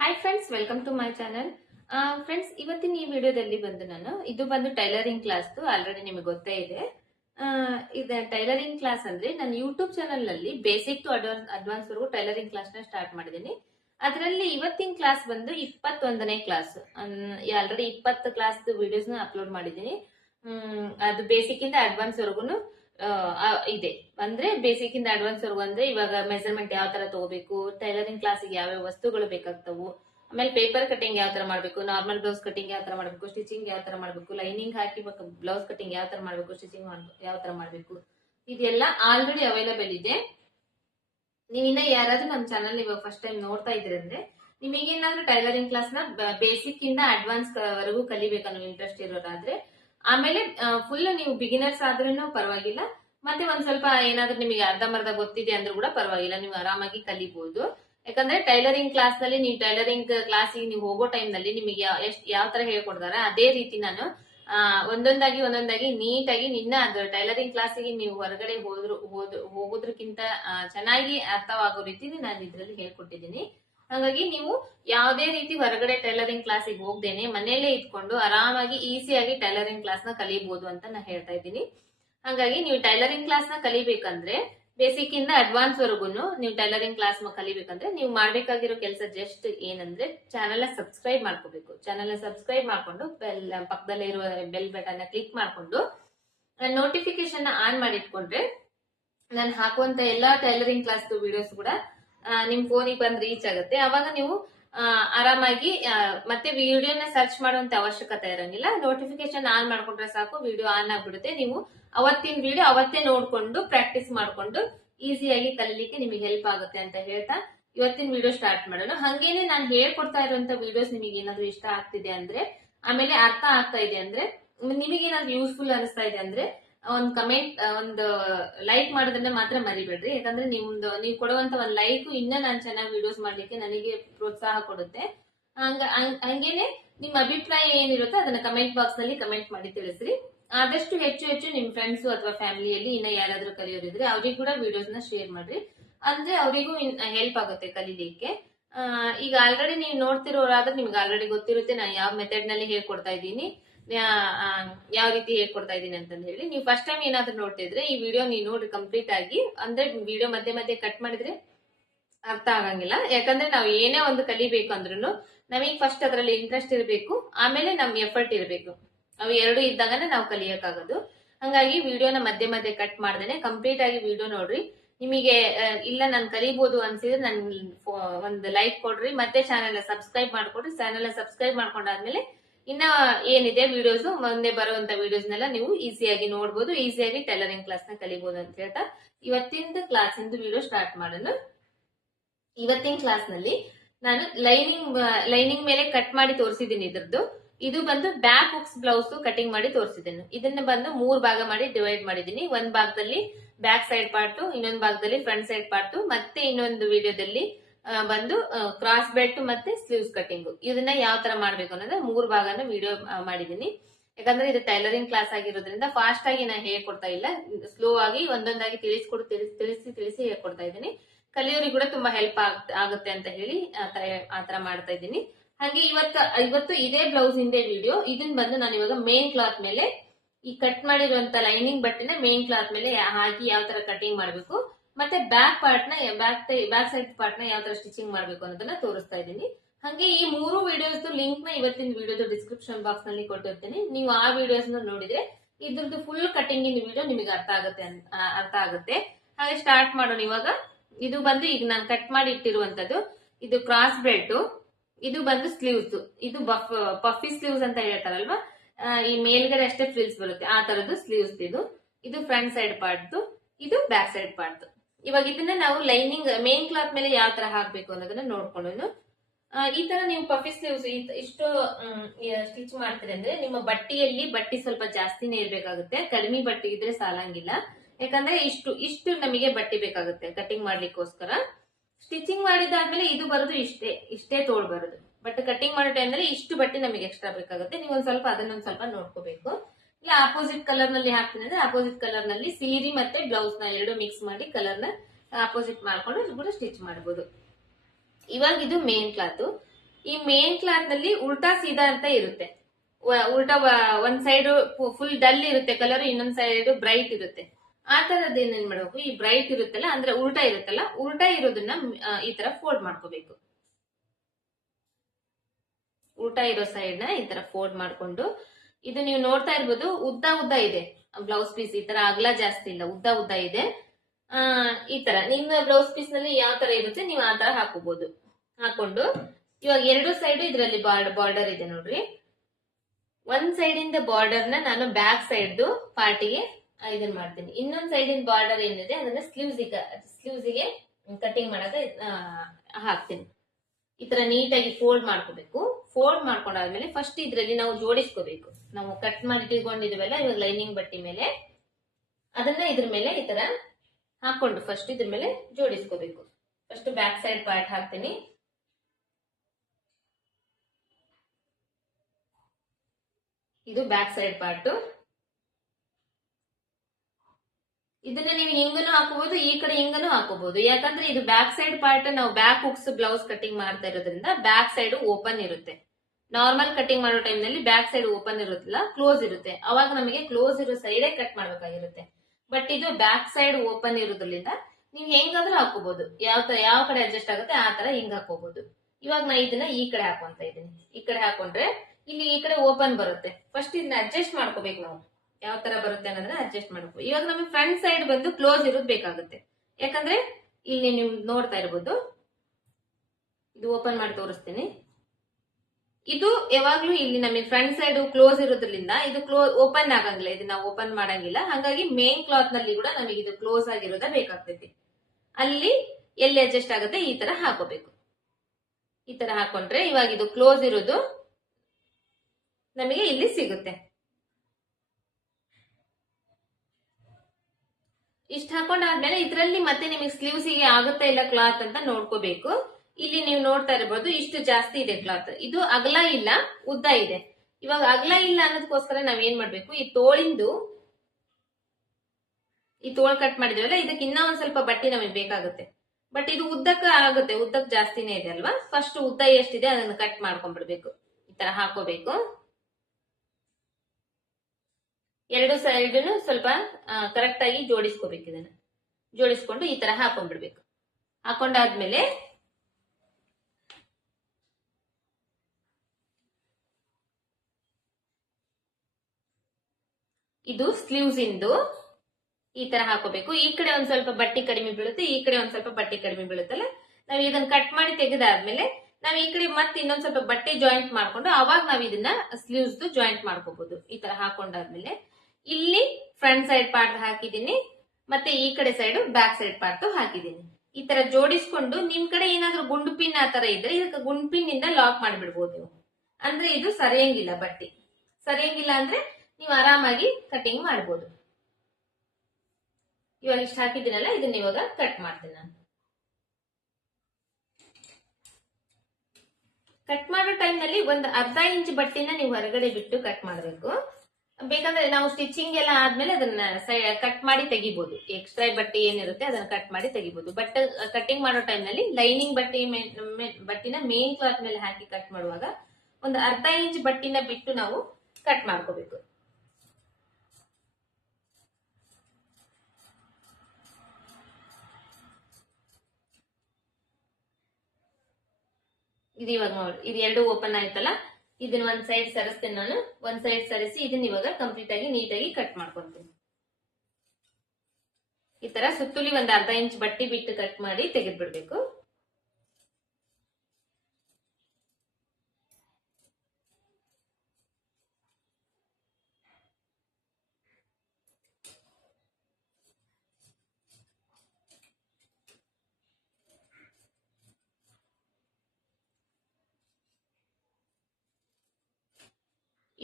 Hi friends, welcome to my channel. Friends, ಇವತ್ತಿನ ಈ ವಿಡಿಯೋದಲ್ಲಿ ಇದು ಬಂದು ಟೈಲರಿಂಗ್ ಕ್ಲಾಸ್. ಆಲ್ರೆಡಿ ನಿಮಗೆ ಗೊತ್ತೇ ಇದೆ. ಇದು ಟೈಲರಿಂಗ್ ಕ್ಲಾಸ್ ಅಂದ್ರೆ ನಾನು ಯೂಟ್ಯೂಬ್ ಚಾನಲ್ ನಲ್ಲಿ ಬೇಸಿಕ್ ಟು ಅಡ್ವಾನ್ಸ್ ವರೆಗೂ ಟೈಲರಿಂಗ್ ಕ್ಲಾಸ್ ನ ಸ್ಟಾರ್ಟ್ ಮಾಡಿದ್ದೀನಿ. ಅದರಲ್ಲಿ ಇವತ್ತಿನ ಕ್ಲಾಸ್ ಬಂದು 21ನೇ ಕ್ಲಾಸ್. ಆಲ್ರೆಡಿ 20 ಕ್ಲಾಸ್ ವಿಡಿಯೋಸ್ ನ ಅಪ್ಲೋಡ್ ಮಾಡಿದ್ದೀನಿ. ಅದು ಬೇಸಿಕ್ ಇಂದ ಅಡ್ವಾನ್ಸ್ ವರೆಗೂ ಇದೆ. ಅಂದ್ರೆ ಬೇಸಿಕ್ ಇಂದ ಅಡ್ವಾನ್ಸ್ ವರ್ಗು ಅಂದ್ರೆ ಇವಾಗ ಮೆಜರ್ಮೆಂಟ್ ಯಾವ ತರ ತಗೋಬೇಕು, ಟೈಲರಿಂಗ್ ಕ್ಲಾಸಿಗೆ ಯಾವ್ಯಾವ ವಸ್ತುಗಳು ಬೇಕಾಗ್ತವು, ಆಮೇಲೆ ಪೇಪರ್ ಕಟಿಂಗ್ ಯಾವ ತರ ಮಾಡ್ಬೇಕು, ನಾರ್ಮಲ್ ಬ್ಲೌಸ್ ಕಟಿಂಗ್ ಯಾವ ತರ ಮಾಡ್ಬೇಕು, ಸ್ಟಿಚಿಂಗ್ ಯಾವ ತರ ಮಾಡ್ಬೇಕು, ಲೈನಿಂಗ್ ಹಾಕಿ ಬ್ಲೌಸ್ ಕಟಿಂಗ್ ಯಾವ ತರ ಮಾಡ್ಬೇಕು, ಸ್ಟಿಚಿಂಗ್ ಯಾವ ತರ ಮಾಡ್ಬೇಕು, ಇದೆಲ್ಲ ಆಲ್ರೆಡಿ ಅವೈಲೇಬಲ್ ಇದೆ. ನೀವಿನ್ನ ಯಾರಾದ್ರೂ ನಮ್ಮ ಚಾನಲ್ ಇವಾಗ ಫಸ್ಟ್ ಟೈಮ್ ನೋಡ್ತಾ ಇದ್ರಿ ಅಂದ್ರೆ ನಿಮಗೇನಾದ್ರೂ ಟೈಲರಿಂಗ್ ಕ್ಲಾಸ್ ನ ಬೇಸಿಕ್ ಇಂದ ಅಡ್ವಾನ್ಸ್ ವರೆಗೂ ಕಲಿಬೇಕನ್ನೋ ಇಂಟ್ರೆಸ್ಟ್ ಇರೋದಾದ್ರೆ, ಆಮೇಲೆ ಫುಲ್ ನೀವು ಬಿಗಿನರ್ಸ್ ಆದ್ರೂ ಪರವಾಗಿಲ್ಲ, ಮತ್ತೆ ಒಂದ್ ಸ್ವಲ್ಪ ಏನಾದ್ರೂ ನಿಮಗೆ ಅರ್ಧಂಬರ್ಧ ಗೊತ್ತಿದೆ ಅಂದ್ರೂ ಕೂಡ ಪರವಾಗಿಲ್ಲ, ನೀವು ಆರಾಮಾಗಿ ಕಲಿಬಹುದು. ಯಾಕಂದ್ರೆ ಟೈಲರಿಂಗ್ ಕ್ಲಾಸ್ ನಲ್ಲಿ ನೀವು ಟೈಲರಿಂಗ್ ಕ್ಲಾಸಿಗೆ ನೀವು ಹೋಗೋ ಟೈಮ್ ನಲ್ಲಿ ನಿಮಗೆ ಯಾವ ತರ ಹೇಳ್ಕೊಡ್ತಾರೆ ಅದೇ ರೀತಿ ನಾನು ಒಂದೊಂದಾಗಿ ನೀಟಾಗಿ ನಿನ್ನ ಅದು ಟೈಲರಿಂಗ್ ಕ್ಲಾಸಿಗೆ ನೀವು ಹೊರಗಡೆ ಹೋಗೋದ್ರಕ್ಕಿಂತ ಚೆನ್ನಾಗಿ ಅರ್ಥವಾಗೋ ರೀತಿ ನಾನು ಇದ್ರಲ್ಲಿ ಹೇಳ್ಕೊಟ್ಟಿದ್ದೀನಿ. ಹಾಗಾಗಿ ನೀವು ಯಾವುದೇ ರೀತಿ ಹೊರಗಡೆ ಟೈಲರಿಂಗ್ ಕ್ಲಾಸಿಗೆ ಹೋಗ್ದೇನೆ ಮನೆಯಲ್ಲೇ ಇಟ್ಕೊಂಡು ಆರಾಮಾಗಿ ಈಸಿಯಾಗಿ ಟೈಲರಿಂಗ್ ಕ್ಲಾಸ್ ನ ಕಲಿಬಹುದು ಅಂತ ನಾನು ಹೇಳ್ತಾ ಇದ್ದೀನಿ. ಹಾಗಾಗಿ ನೀವು ಟೈಲರಿಂಗ್ ಕ್ಲಾಸ್ ನ ಕಲಿಬೇಕಂದ್ರೆ ಬೇಸಿಕ್ ಇಂದ ಅಡ್ವಾನ್ಸ್ ವರೆಗೂ ನೀವು ಟೈಲರಿಂಗ್ ಕ್ಲಾಸ್ ಕಲಿಬೇಕಂದ್ರೆ ನೀವು ಮಾಡ್ಬೇಕಾಗಿರೋ ಕೆಲಸ ಜಸ್ಟ್ ಏನಂದ್ರೆ ಚಾನೆಲ್ ನ ಸಬ್ಸ್ಕ್ರೈಬ್ ಮಾಡ್ಕೋಬೇಕು. ಚಾನೆಲ್ ನ ಸಬ್ಸ್ಕ್ರೈಬ್ ಮಾಡ್ಕೊಂಡು ಪಕ್ಕದಲ್ಲೇ ಇರುವ ಬೆಲ್ ಬಟನ್ ನ ಕ್ಲಿಕ್ ಮಾಡ್ಕೊಂಡು ನೋಟಿಫಿಕೇಶನ್ ಆನ್ ಮಾಡಿಟ್ಕೊಂಡ್ರೆ ನಾನು ಹಾಕುವಂತ ಎಲ್ಲಾ ಟೈಲರಿಂಗ್ ಕ್ಲಾಸ್ ವಿಡಿಯೋಸ್ ಕೂಡ ನಿಮ್ ಫೋನಿಗೆ ಬಂದ್ ರೀಚ್ ಆಗುತ್ತೆ. ಅವಾಗ ನೀವು ಆರಾಮಾಗಿ ಮತ್ತೆ ವಿಡಿಯೋನ ಸರ್ಚ್ ಮಾಡುವಂತ ಅವಶ್ಯಕತೆ ಇರಂಗಿಲ್ಲ. ನೋಟಿಫಿಕೇಶನ್ ಆನ್ ಮಾಡ್ಕೊಂಡ್ರೆ ಸಾಕು, ವಿಡಿಯೋ ಆನ್ ಆಗ್ಬಿಡುತ್ತೆ. ನೀವು ಅವತ್ತಿನ ವಿಡಿಯೋ ಅವತ್ತೇ ನೋಡ್ಕೊಂಡು ಪ್ರಾಕ್ಟೀಸ್ ಮಾಡ್ಕೊಂಡು ಈಸಿಯಾಗಿ ಕಲೀಲಿಕ್ಕೆ ನಿಮಗೆ ಹೆಲ್ಪ್ ಆಗುತ್ತೆ ಅಂತ ಹೇಳ್ತಾ ಇವತ್ತಿನ ವಿಡಿಯೋ ಸ್ಟಾರ್ಟ್ ಮಾಡೋಣ. ಹಂಗೇನೆ ನಾನು ಹೇಳ್ಕೊಡ್ತಾ ಇರುವಂತ ವಿಡಿಯೋಸ್ ನಿಮಗೆ ಏನಾದ್ರು ಇಷ್ಟ ಆಗ್ತಿದೆ ಅಂದ್ರೆ, ಆಮೇಲೆ ಅರ್ಥ ಆಗ್ತಾ ಇದೆ ಅಂದ್ರೆ, ನಿಮಗೆ ಏನಾದ್ರು ಯೂಸ್ಫುಲ್ ಅನಿಸ್ತಾ ಇದೆ ಅಂದ್ರೆ ಒಂದ್ ಕಮೆಂಟ್, ಒಂದು ಲೈಕ್ ಮಾಡೋದನ್ನ ಮಾತ್ರ ಮರಿಬೇಡ್ರಿ. ಯಾಕಂದ್ರೆ ನೀವು ಕೊಡುವಂತ ಒಂದ್ ಲೈಕ್ ಇನ್ನ ನಾನು ಚೆನ್ನಾಗಿ ವಿಡಿಯೋಸ್ ಮಾಡ್ಲಿಕ್ಕೆ ನನಗೆ ಪ್ರೋತ್ಸಾಹ ಕೊಡುತ್ತೆ. ಹಂಗೇನೆ ನಿಮ್ಮ ಅಭಿಪ್ರಾಯ ಏನಿರುತ್ತೋ ಅದನ್ನ ಕಮೆಂಟ್ ಬಾಕ್ಸ್ ನಲ್ಲಿ ಕಮೆಂಟ್ ಮಾಡಿ ತಿಳಿಸ್ರಿ. ಆದಷ್ಟು ಹೆಚ್ಚು ನಿಮ್ ಫ್ರೆಂಡ್ಸ್ ಅಥವಾ ಫ್ಯಾಮಿಲಿಯಲ್ಲಿ ಇನ್ನ ಯಾರಾದ್ರೂ ಕಲಿಯೋರಿದ್ರೆ ಅವ್ರಿಗೆ ಕೂಡ ವಿಡಿಯೋಸ್ ನ ಶೇರ್ ಮಾಡ್ರಿ. ಅಂದ್ರೆ ಅವರಿಗೂ ಹೆಲ್ಪ್ ಆಗುತ್ತೆ ಕಲೀಲಿಕ್ಕೆ. ಈಗ ಆಲ್ರೆಡಿ ನೀವು ನೋಡ್ತಿರೋರಾದ್ರೆ ನಿಮ್ಗೆ ಆಲ್ರೆಡಿ ಗೊತ್ತಿರುತ್ತೆ ನಾನು ಯಾವ ಮೆಥಡ್ ನಲ್ಲಿ ಹೇಳ್ಕೊಡ್ತಾ ಇದ್ದೀನಿ, ಯಾವ ರೀತಿ ಹೇಳ್ಕೊಡ್ತಾ ಇದ್ದೀನಿ ಅಂತ ಹೇಳಿ. ನೀವು ಫಸ್ಟ್ ಟೈಮ್ ಏನಾದ್ರೂ ನೋಡ್ತಿದ್ರೆ ಈ ವಿಡಿಯೋ ನೀವು ನೋಡ್ರಿ ಕಂಪ್ಲೀಟ್ ಆಗಿ. ಅಂದ್ರೆ ವಿಡಿಯೋ ಮಧ್ಯೆ ಕಟ್ ಮಾಡಿದ್ರೆ ಅರ್ಥ ಆಗಂಗಿಲ್ಲ. ಯಾಕಂದ್ರೆ ನಾವು ಏನೇ ಒಂದು ಕಲಿಬೇಕು ಅಂದ್ರೂ ನಮಗೆ ಫಸ್ಟ್ ಅದರಲ್ಲಿ ಇಂಟ್ರೆಸ್ಟ್ ಇರಬೇಕು, ಆಮೇಲೆ ನಮ್ ಎಫರ್ಟ್ ಇರಬೇಕು. ಅವು ಎರಡು ಇದ್ದಾಗನೇ ನಾವು ಕಲಿಯಕ್ಕಾಗೋದು. ಹಂಗಾಗಿ ವಿಡಿಯೋನ ಮಧ್ಯೆ ಕಟ್ ಮಾಡ್ದೇನೆ ಕಂಪ್ಲೀಟ್ ಆಗಿ ವಿಡಿಯೋ ನೋಡ್ರಿ. ನಿಮಗೆ ಇಲ್ಲ ನಾನು ಕಲಿಬಹುದು ಅನ್ಸಿದ್ರೆ ನನ್ ಒಂದು ಲೈಕ್ ಕೊಡ್ರಿ, ಮತ್ತೆ ಚಾನೆಲ್ ಸಬ್ಸ್ಕ್ರೈಬ್ ಮಾಡ್ಕೊಡ್ರಿ. ಚಾನೆಲ್ ಸಬ್ಸ್ಕ್ರೈಬ್ ಮಾಡ್ಕೊಂಡಾದ್ಮೇಲೆ ಇನ್ನ ಏನಿದೆ ವಿಡಿಯೋಸ್ ಮುಂದೆ ಬರುವಂತ ವಿಡಿಯೋಸ್ನೆಲ್ಲ ನೀವು ಈಸಿಯಾಗಿ ನೋಡ್ಬೋದು, ಈಸಿಯಾಗಿ ಟೈಲರಿಂಗ್ ಕ್ಲಾಸ್ ನ ಕಲಿಬಹುದು ಅಂತ ಹೇಳ್ತಾ ಇವತ್ತಿನ ಕ್ಲಾಸಿಂದು ವಿಡಿಯೋ ಸ್ಟಾರ್ಟ್ ಮಾಡೋಣ. ಇವತ್ತಿನ ಕ್ಲಾಸ್ ನಲ್ಲಿ ನಾನು ಲೈನಿಂಗ್ ಮೇಲೆ ಕಟ್ ಮಾಡಿ ತೋರಿಸಿದ್ದೀನಿ. ಇದು ಬಂದು ಬ್ಯಾಕ್ ಹುಕ್ಸ್ ಬ್ಲೌಸ್ ಕಟಿಂಗ್ ಮಾಡಿ ತೋರಿಸಿದ್ದೀನಿ. ಇದನ್ನ ಬಂದು 3 ಭಾಗ ಮಾಡಿ ಡಿವೈಡ್ ಮಾಡಿದ್ದೀನಿ. ಒಂದ್ ಭಾಗದಲ್ಲಿ ಬ್ಯಾಕ್ ಸೈಡ್ ಪಾರ್ಟ್, ಇನ್ನೊಂದು ಭಾಗದಲ್ಲಿ ಫ್ರಂಟ್ ಸೈಡ್ ಪಾರ್ಟ್, ಮತ್ತೆ ಇನ್ನೊಂದು ವಿಡಿಯೋದಲ್ಲಿ ಬಂದು ಕ್ರಾಸ್ ಬೆಲ್ಟ್ ಮತ್ತೆ ಸ್ಲೀವ್ಸ್ ಕಟಿಂಗ್. ಇದನ್ನ ಯಾವ ತರ ಮಾಡ್ಬೇಕು ಅನ್ನೋದು 3 ಭಾಗನ ವಿಡಿಯೋ ಮಾಡಿದೀನಿ. ಯಾಕಂದ್ರೆ ಇದು ಟೈಲರಿಂಗ್ ಕ್ಲಾಸ್ ಆಗಿರೋದ್ರಿಂದ ಫಾಸ್ಟ್ ಆಗಿ ನಾನು ಹೇಳ್ಕೊಡ್ತಾ ಇಲ್ಲ, ಸ್ಲೋ ಆಗಿ ಒಂದೊಂದಾಗಿ ತಿಳಿಸಿ ಹೇಳ್ಕೊಡ್ತಾ ಇದ್ದೀನಿ. ಕಲಿಯೋರಿಗೆ ಕೂಡ ತುಂಬಾ ಹೆಲ್ಪ್ ಆಗುತ್ತೆ ಅಂತ ಹೇಳಿ ಆತರ ಮಾಡ್ತಾ ಇದ್ದೀನಿ. ಹಾಗೆ ಇವತ್ತು ಇದೇ ಬ್ಲೌಸ್ ಹಿಂದೆ ವಿಡಿಯೋ. ಇದನ್ನ ಬಂದು ನಾನು ಇವಾಗ ಮೇನ್ ಕ್ಲಾತ್ ಮೇಲೆ ಈ ಕಟ್ ಮಾಡಿರುವಂತ ಲೈನಿಂಗ್ ಬಟ್ಟೆನ ಮೇನ್ ಕ್ಲಾತ್ ಮೇಲೆ ಹಾಕಿ ಯಾವ ತರ ಕಟಿಂಗ್ ಮಾಡ್ಬೇಕು, ಮತ್ತೆ ಬ್ಯಾಕ್ ಸೈಡ್ ಪಾರ್ಟ್ ನ ಯಾವ ತರ ಸ್ಟಿಚಿಂಗ್ ಮಾಡ್ಬೇಕು ಅನ್ನೋದನ್ನ ತೋರಿಸ್ತಾ ಇದ್ದೀನಿ. ಹಾಗೆ ಈ 3 ವಿಡಿಯೋಸ್ ಲಿಂಕ್ ನ ಇವತ್ತಿನ ವಿಡಿಯೋದ ಡಿಸ್ಕ್ರಿಪ್ಷನ್ ಬಾಕ್ಸ್ ನಲ್ಲಿ ಕೊಟ್ಟಿರ್ತೀನಿ. ನೀವು ಆ ವಿಡಿಯೋಸ್ ನೋಡಿದ್ರೆ ಇದ್ರದ್ದು ಫುಲ್ ಕಟಿಂಗ್ ಇನ್ ವಿಡಿಯೋ ನಿಮಗೆ ಅರ್ಥ ಆಗುತ್ತೆ. ಹಾಗೆ ಸ್ಟಾರ್ಟ್ ಮಾಡೋಣ ಇವಾಗ. ಇದು ಬಂದು ಈಗ ನಾನು ಕಟ್ ಮಾಡಿ ಇಟ್ಟಿರುವಂತದ್ದು ಇದು ಕ್ರಾಸ್ ಬೆಲ್ಟ್, ಇದು ಬಂದು ಸ್ಲೀವ್ಸ್, ಇದು ಪಫಿ ಸ್ಲೀವ್ಸ್ ಅಂತ ಹೇಳ್ತಾರಲ್ವಾ, ಈ ಮೇಲ್ಗಡೆ ಅಷ್ಟೇ ಫ್ರಿಲ್ಸ್ ಬರುತ್ತೆ ಆ ತರದ್ದು ಸ್ಲೀವ್ಸ್. ಇದು ಫ್ರಂಟ್ ಸೈಡ್ ಪಾರ್ಟ್, ಇದು ಬ್ಯಾಕ್ ಸೈಡ್ ಪಾರ್ಟ್. ಇವಾಗ ಇದನ್ನ ನಾವು ಲೈನಿಂಗ್ ಮೇನ್ ಕ್ಲಾತ್ ಮೇಲೆ ಯಾವ ತರ ಹಾಕ್ಬೇಕು ಅನ್ನೋದನ್ನ ನೋಡ್ಕೊಳ್ಳೋಣ. ಈ ತರ ನೀವು ಪಫಿ ಸ್ಲೀವ್ಸ್ ಇಷ್ಟು ಸ್ಟಿಚ್ ಮಾಡ್ತೀರಿ ಅಂದ್ರೆ ನಿಮ್ಮ ಬಟ್ಟಿ ಸ್ವಲ್ಪ ಜಾಸ್ತಿನೇ ಇರ್ಬೇಕಾಗುತ್ತೆ. ಕಡಿಮೆ ಬಟ್ಟೆ ಇದ್ರೆ ಸಾಲಂಗಿಲ್ಲ. ಯಾಕಂದ್ರೆ ಇಷ್ಟು ನಮಗೆ ಬಟ್ಟೆ ಬೇಕಾಗುತ್ತೆ ಕಟಿಂಗ್ ಮಾಡ್ಲಿಕ್ಕೋಸ್ಕರ. ಸ್ಟಿಚಿಂಗ್ ಮಾಡಿದಾದ್ಮೇಲೆ ಇದು ಬರೋದು ಇಷ್ಟೇ ತೋಳ್ ಬರೋದು. ಬಟ್ ಕಟಿಂಗ್ ಮಾಡೋ ಟೈಮ್ ನಲ್ಲಿ ಇಷ್ಟು ಬಟ್ಟೆ ನಮಗೆ ಎಕ್ಸ್ಟ್ರಾ ಬೇಕಾಗುತ್ತೆ. ನೀವು ಅದನ್ನೊಂದ್ ಸ್ವಲ್ಪ ನೋಡ್ಕೋಬೇಕು. ಇಲ್ಲ ಆಪೋಸಿಟ್ ಕಲರ್ ನಲ್ಲಿ ಹಾಕ್ತೀನಿ ಅಂದ್ರೆ ಆಪೋಸಿಟ್ ಕಲರ್ ನಲ್ಲಿ ಸೀರೆ ಮತ್ತೆ ಬ್ಲೌಸ್ ನ ಎರಡು ಮಿಕ್ಸ್ ಮಾಡಿ ಕಲರ್ ನ ಆಪೋಸಿಟ್ ಮಾಡ್ಕೊಂಡು ಕೂಡ ಸ್ಟಿಚ್ ಮಾಡಬಹುದು. ಇವಾಗ ಇದು ಮೇನ್ ಕ್ಲಾತ್. ಈ ಮೇನ್ ಕ್ಲಾತ್ ನಲ್ಲಿ ಉಲ್ಟಾ ಸೀದಾ ಅಂತ ಇರುತ್ತೆ. ಉಲ್ಟಾ ಒಂದ್ ಸೈಡ್ ಫುಲ್ ಡಲ್ ಇರುತ್ತೆ ಕಲರ್, ಇನ್ನೊಂದ್ ಸೈಡ್ ಬ್ರೈಟ್ ಇರುತ್ತೆ. ಆ ತರದ್ ಏನೇನ್ ಮಾಡ್ಬೇಕು, ಈ ಬ್ರೈಟ್ ಇರುತ್ತಲ್ಲ ಅಂದ್ರೆ ಉಲ್ಟಾ ಇರುತ್ತಲ್ಲ, ಉಲ್ಟಾ ಇರೋದನ್ನ ಈ ತರ ಫೋಲ್ಡ್ ಮಾಡ್ಕೋಬೇಕು. ಉಲ್ಟಾ ಇರೋ ಸೈಡ್ ನ ಈ ತರ ಫೋಲ್ಡ್ ಮಾಡ್ಕೊಂಡು, ಇದು ನೀವು ನೋಡ್ತಾ ಇರ್ಬೋದು ಉದ್ದ ಉದ್ದ ಇದೆ ಬ್ಲೌಸ್ ಪೀಸ್. ಈ ತರ ಅಗಲ ಜಾಸ್ತಿ ಇಲ್ಲ, ಉದ್ದ ಉದ್ದ ಇದೆ. ಈ ತರ ನಿಮ್ಮ ಬ್ಲೌಸ್ ಪೀಸ್ ನಲ್ಲಿ ಯಾವ ತರ ಇರುತ್ತೆ ನೀವು ಆ ತರ ಹಾಕೋಬಹುದು. ಹಾಕೊಂಡು ಇವಾಗ ಎರಡು ಸೈಡ್ ಇದ್ರಲ್ಲಿ ಬಾರ್ಡರ್ ಇದೆ ನೋಡ್ರಿ. ಒಂದ್ ಸೈಡ್ ಇಂದ ಬಾರ್ಡರ್ ನ ನಾನು ಬ್ಯಾಕ್ ಸೈಡ್ ಪಾರ್ಟಿಗೆ ಇದನ್ ಮಾಡ್ತೀನಿ. ಇನ್ನೊಂದ್ ಸೈಡ್ ಇಂದ ಬಾರ್ಡರ್ ಏನಿದೆ ಅದನ್ನ ಸ್ಲೀವ್ಸ್ಗೆ ಕಟಿಂಗ್ ಮಾಡಕ ಹಾಕ್ತೀನಿ. ಈ ತರ ನೀಟಾಗಿ ಫೋಲ್ಡ್ ಮಾಡ್ಕೋಬೇಕು. ಫೋಲ್ಡ್ ಮಾಡ್ಕೊಂಡಾದ್ಮೇಲೆ ಫಸ್ಟ್ ಇದ್ರಲ್ಲಿ ನಾವು ಜೋಡಿಸ್ಕೋಬೇಕು. ನಾವು ಕಟ್ ಮಾಡಿ ಇಟ್ಕೊಂಡಿದ್ವಲ್ಲ ಇವಾಗ ಲೈನಿಂಗ್ ಬಟ್ಟೆ ಮೇಲೆ, ಅದನ್ನ ಇದ್ರ ಮೇಲೆ ಈ ತರ ಹಾಕೊಂಡು ಫಸ್ಟ್ ಇದ್ರ ಮೇಲೆ ಜೋಡಿಸ್ಕೋಬೇಕು. ಫಸ್ಟ್ ಬ್ಯಾಕ್ ಸೈಡ್ ಪಾರ್ಟ್ ಹಾಕ್ತೀನಿ. ಇದು ಬ್ಯಾಕ್ ಸೈಡ್ ಪಾರ್ಟ್. ಇದನ್ನ ನೀವು ಹಿಂಗನು ಹಾಕೋಬಹುದು, ಈ ಕಡೆ ಹಿಂಗನು ಹಾಕೋಬಹುದು. ಯಾಕಂದ್ರೆ ಇದು ಬ್ಯಾಕ್ ಸೈಡ್ ಪಾರ್ಟ್ ನಾವು ಬ್ಯಾಕ್ ಹುಕ್ಸ್ ಬ್ಲೌಸ್ ಕಟಿಂಗ್ ಮಾಡ್ತಾ ಇರೋದ್ರಿಂದ ಬ್ಯಾಕ್ ಸೈಡ್ ಓಪನ್ ಇರುತ್ತೆ. ನಾರ್ಮಲ್ ಕಟಿಂಗ್ ಮಾಡೋ ಟೈಮ್ ನಲ್ಲಿ ಬ್ಯಾಕ್ ಸೈಡ್ ಓಪನ್ ಇರುತ್ತಲ್ಲ, ಕ್ಲೋಸ್ ಇರುತ್ತೆ. ಅವಾಗ ನಮಗೆ ಕ್ಲೋಸ್ ಇರೋ ಸೈಡೇ ಕಟ್ ಮಾಡ್ಬೇಕಾಗಿರುತ್ತೆ. ಬಟ್ ಇದು ಬ್ಯಾಕ್ ಸೈಡ್ ಓಪನ್ ಇರೋದ್ರಿಂದ ನೀವು ಹೆಂಗಾದ್ರೂ ಹಾಕೋಬಹುದು. ಯಾವ ಕಡೆ ಅಡ್ಜಸ್ಟ್ ಆಗುತ್ತೆ ಆ ತರ ಹಿಂಗ್ ಹಾಕೋಬಹುದು. ಇವಾಗ ನಾ ಇದನ್ನ ಈ ಕಡೆ ಹಾಕೊಂತ ಇದ್ದೀನಿ. ಈ ಕಡೆ ಹಾಕೊಂಡ್ರೆ ಇಲ್ಲಿ ಈ ಕಡೆ ಓಪನ್ ಬರುತ್ತೆ. ಫಸ್ಟ್ ಇದನ್ನ ಅಡ್ಜಸ್ಟ್ ಮಾಡ್ಕೋಬೇಕು ನಾವು, ಯಾವ ತರ ಬರುತ್ತೆ ಅನ್ನೋದನ್ನ ಅಡ್ಜಸ್ಟ್ ಮಾಡ್ಕೋ. ಇವಾಗ ನಮಗೆ ಫ್ರಂಟ್ ಸೈಡ್ ಬಂದು ಕ್ಲೋಸ್ ಇರೋದು ಬೇಕಾಗುತ್ತೆ. ಯಾಕಂದ್ರೆ ಇಲ್ಲಿ ನೀವು ನೋಡ್ತಾ ಇರ್ಬೋದು, ಇದು ಓಪನ್ ಮಾಡಿ ತೋರಿಸ್ತೀನಿ. ಇದು ಯಾವಾಗ್ಲೂ ಇಲ್ಲಿ ನಮಗೆ ಫ್ರಂಟ್ ಸೈಡ್ ಕ್ಲೋಸ್ ಇರೋದ್ರಿಂದ ಇದು ಓಪನ್ ಆಗಂಗಿಲ್ಲ, ಇದನ್ನ ಓಪನ್ ಮಾಡಂಗಿಲ್ಲ. ಹಾಗಾಗಿ ಮೇನ್ ಕ್ಲಾತ್ ನಲ್ಲಿ ಕೂಡ ನಮಗೆ ಇದು ಕ್ಲೋಸ್ ಆಗಿರೋದ ಬೇಕಾಗ್ತೈತಿ. ಅಲ್ಲಿ ಎಲ್ಲಿ ಅಡ್ಜಸ್ಟ್ ಆಗುತ್ತೆ ಈ ತರ ಹಾಕೋಬೇಕು. ಈ ತರ ಹಾಕೊಂಡ್ರೆ ಇವಾಗ ಇದು ಕ್ಲೋಸ್ ಇರೋದು ನಮಗೆ ಇಲ್ಲಿ ಸಿಗುತ್ತೆ. ಇಷ್ಟ ಹಾಕೊಂಡಾದ್ಮೇಲೆ ಇದರಲ್ಲಿ ಮತ್ತೆ ನಿಮಗೆ ಸ್ಲೀವ್ಸಿಗೆ ಆಗುತ್ತಾ ಇಲ್ಲ ಕ್ಲಾತ್ ಅಂತ ನೋಡ್ಕೋಬೇಕು. ಇಲ್ಲಿ ನೀವು ನೋಡ್ತಾ ಇರಬಹುದು ಇಷ್ಟು ಜಾಸ್ತಿ ಇದೆ ಕ್ಲಾತ್. ಇದು ಅಗಲ ಇಲ್ಲ, ಉದ್ದ ಇದೆ. ಇವಾಗ ಅಗಲ ಇಲ್ಲ ಅನ್ನೋದಕ್ಕೋಸ್ಕರ ನಾವ್ ಏನ್ ಮಾಡ್ಬೇಕು, ಈ ತೋಳ್ ಕಟ್ ಮಾಡಿದ್ವಲ್ಲ ಇದಕ್ಕೆ ಇನ್ನ ಒಂದ್ ಸ್ವಲ್ಪ ಬಟ್ಟೆ ನಮಗೆ ಬೇಕಾಗುತ್ತೆ. ಬಟ್ ಇದು ಉದ್ದಕ್ಕೆ ಆಗುತ್ತೆ, ಉದ್ದಕ್ಕೆ ಜಾಸ್ತಿನೇ ಇದೆ ಅಲ್ವಾ. ಫಸ್ಟ್ ಉದ್ದ ಎಷ್ಟಿದೆ ಅದನ್ನ ಕಟ್ ಮಾಡ್ಕೊಂಡ್ಬಿಡ್ಬೇಕು. ಈ ತರ ಹಾಕೋಬೇಕು. ಎರಡು ಸೈಡ್ ಸ್ವಲ್ಪ ಕರೆಕ್ಟ್ ಆಗಿ ಜೋಡಿಸ್ಕೋಬೇಕು. ಇದನ್ನ ಜೋಡಿಸ್ಕೊಂಡು ಈ ತರ ಹಾಕೊಂಡ್ಬಿಡ್ಬೇಕು. ಹಾಕೊಂಡಾದ್ಮೇಲೆ ಇದು ಸ್ಲೀವ್ಸ್ ಇಂದು ಈ ತರ ಹಾಕೋಬೇಕು. ಈ ಕಡೆ ಒಂದ್ ಸ್ವಲ್ಪ ಬಟ್ಟೆ ಕಡಿಮೆ ಬೀಳುತ್ತೆ, ಈ ಕಡೆ ಒಂದ್ ಸ್ವಲ್ಪ ಬಟ್ಟೆ ಕಡಿಮೆ ಬೀಳುತ್ತಲ್ಲ. ನಾವ್ ಇದನ್ನ ಕಟ್ ಮಾಡಿ ತೆಗೆದಾದ್ಮೇಲೆ ನಾವ್ ಈ ಕಡೆ ಮತ್ತೆ ಇನ್ನೊಂದ್ ಸ್ವಲ್ಪ ಬಟ್ಟೆ ಜಾಯಿಂಟ್ ಮಾಡ್ಕೊಂಡು ಅವಾಗ ನಾವ್ ಇದನ್ನ ಸ್ಲೀವ್ಸ್ ಜಾಯಿಂಟ್ ಮಾಡ್ಕೋಬಹುದು. ಈ ತರ ಹಾಕೊಂಡಾದ್ಮೇಲೆ ಇಲ್ಲಿ ಫ್ರಂಟ್ ಸೈಡ್ ಪಾರ್ಟ್ ಹಾಕಿದೀನಿ, ಮತ್ತೆ ಈ ಕಡೆ ಸೈಡ್ ಬ್ಯಾಕ್ ಸೈಡ್ ಪಾರ್ಟ್ ಹಾಕಿದೀನಿ. ಈ ತರ ಜೋಡಿಸ್ಕೊಂಡು ನಿಮ್ ಕಡೆ ಏನಾದ್ರೂ ಗುಂಡು ಪಿನ್ ಆ ತರ ಇದ್ರೆ ಇದಕ್ಕೆ ಗುಂಡು ಪಿನ್ ಇಂದ ಲಾಕ್ ಮಾಡಿಬಿಡ್ಬೋದು ನೀವು. ಅಂದ್ರೆ ಇದು ಸರಿಯಂಗಿಲ್ಲ, ಬಟ್ಟೆ ಸರಿಯಂಗಿಲ್ಲ ಅಂದ್ರೆ ನೀವು ಆರಾಮಾಗಿ ಕಟಿಂಗ್ ಮಾಡ್ಬೋದು. ಇವಾಗ ಇಷ್ಟ ಹಾಕಿದ್ದೀನಲ್ಲ, ಇದನ್ನ ಇವಾಗ ಕಟ್ ಮಾಡ್ತೀನಿ ನಾನು. ಕಟ್ ಮಾಡೋ ಟೈಮ್ ನಲ್ಲಿ ಒಂದು ಅರ್ಧ ಇಂಚ್ ಬಟ್ಟೆನ ನೀವು ಹೊರಗಡೆ ಬಿಟ್ಟು ಕಟ್ ಮಾಡಬೇಕು. ಬೇಕಂದ್ರೆ ನಾವು ಸ್ಟಿಚಿಂಗ್ ಎಲ್ಲ ಆದ್ಮೇಲೆ ಅದನ್ನ ಕಟ್ ಮಾಡಿ ತೆಗಿಬಹುದು. ಎಕ್ಸ್ಟ್ರಾ ಬಟ್ಟೆ ಏನಿರುತ್ತೆ ಅದನ್ನ ಕಟ್ ಮಾಡಿ ತೆಗಿಬಹುದು. ಬಟ್ ಕಟಿಂಗ್ ಮಾಡೋ ಟೈಮ್ ನಲ್ಲಿ ಲೈನಿಂಗ್ ಬಟ್ಟೆನ ಮೇನ್ ಕ್ಲಾತ್ ಮೇಲೆ ಹಾಕಿ ಕಟ್ ಮಾಡುವಾಗ ಒಂದು ಅರ್ಧ ಇಂಚ್ ಬಟ್ಟೆನ ಬಿಟ್ಟು ನಾವು ಕಟ್ ಮಾಡ್ಕೋಬೇಕು. ಇದು ಇವಾಗ ನೋಡಿ, ಇದು ಎರಡು ಓಪನ್ ಆಯ್ತಲ್ಲ, ಇದನ್ನ ಒಂದ್ ಸೈಡ್ ಸರಿಸ್ತೇನೆ ನಾನು. ಒಂದ್ ಸೈಡ್ ಸರಿಸಿ ಇದನ್ನ ಇವಾಗ ಕಂಪ್ಲೀಟ್ ಆಗಿ ನೀಟಾಗಿ ಕಟ್ ಮಾಡ್ಕೊಂತೀನಿ. ಈ ತರ ಸುತ್ತಲಿ ಒಂದ್ ಅರ್ಧ ಇಂಚ್ ಬಟ್ಟೆ ಬಿಟ್ಟು ಕಟ್ ಮಾಡಿ ತೆಗೆದ್ಬಿಡ್ಬೇಕು.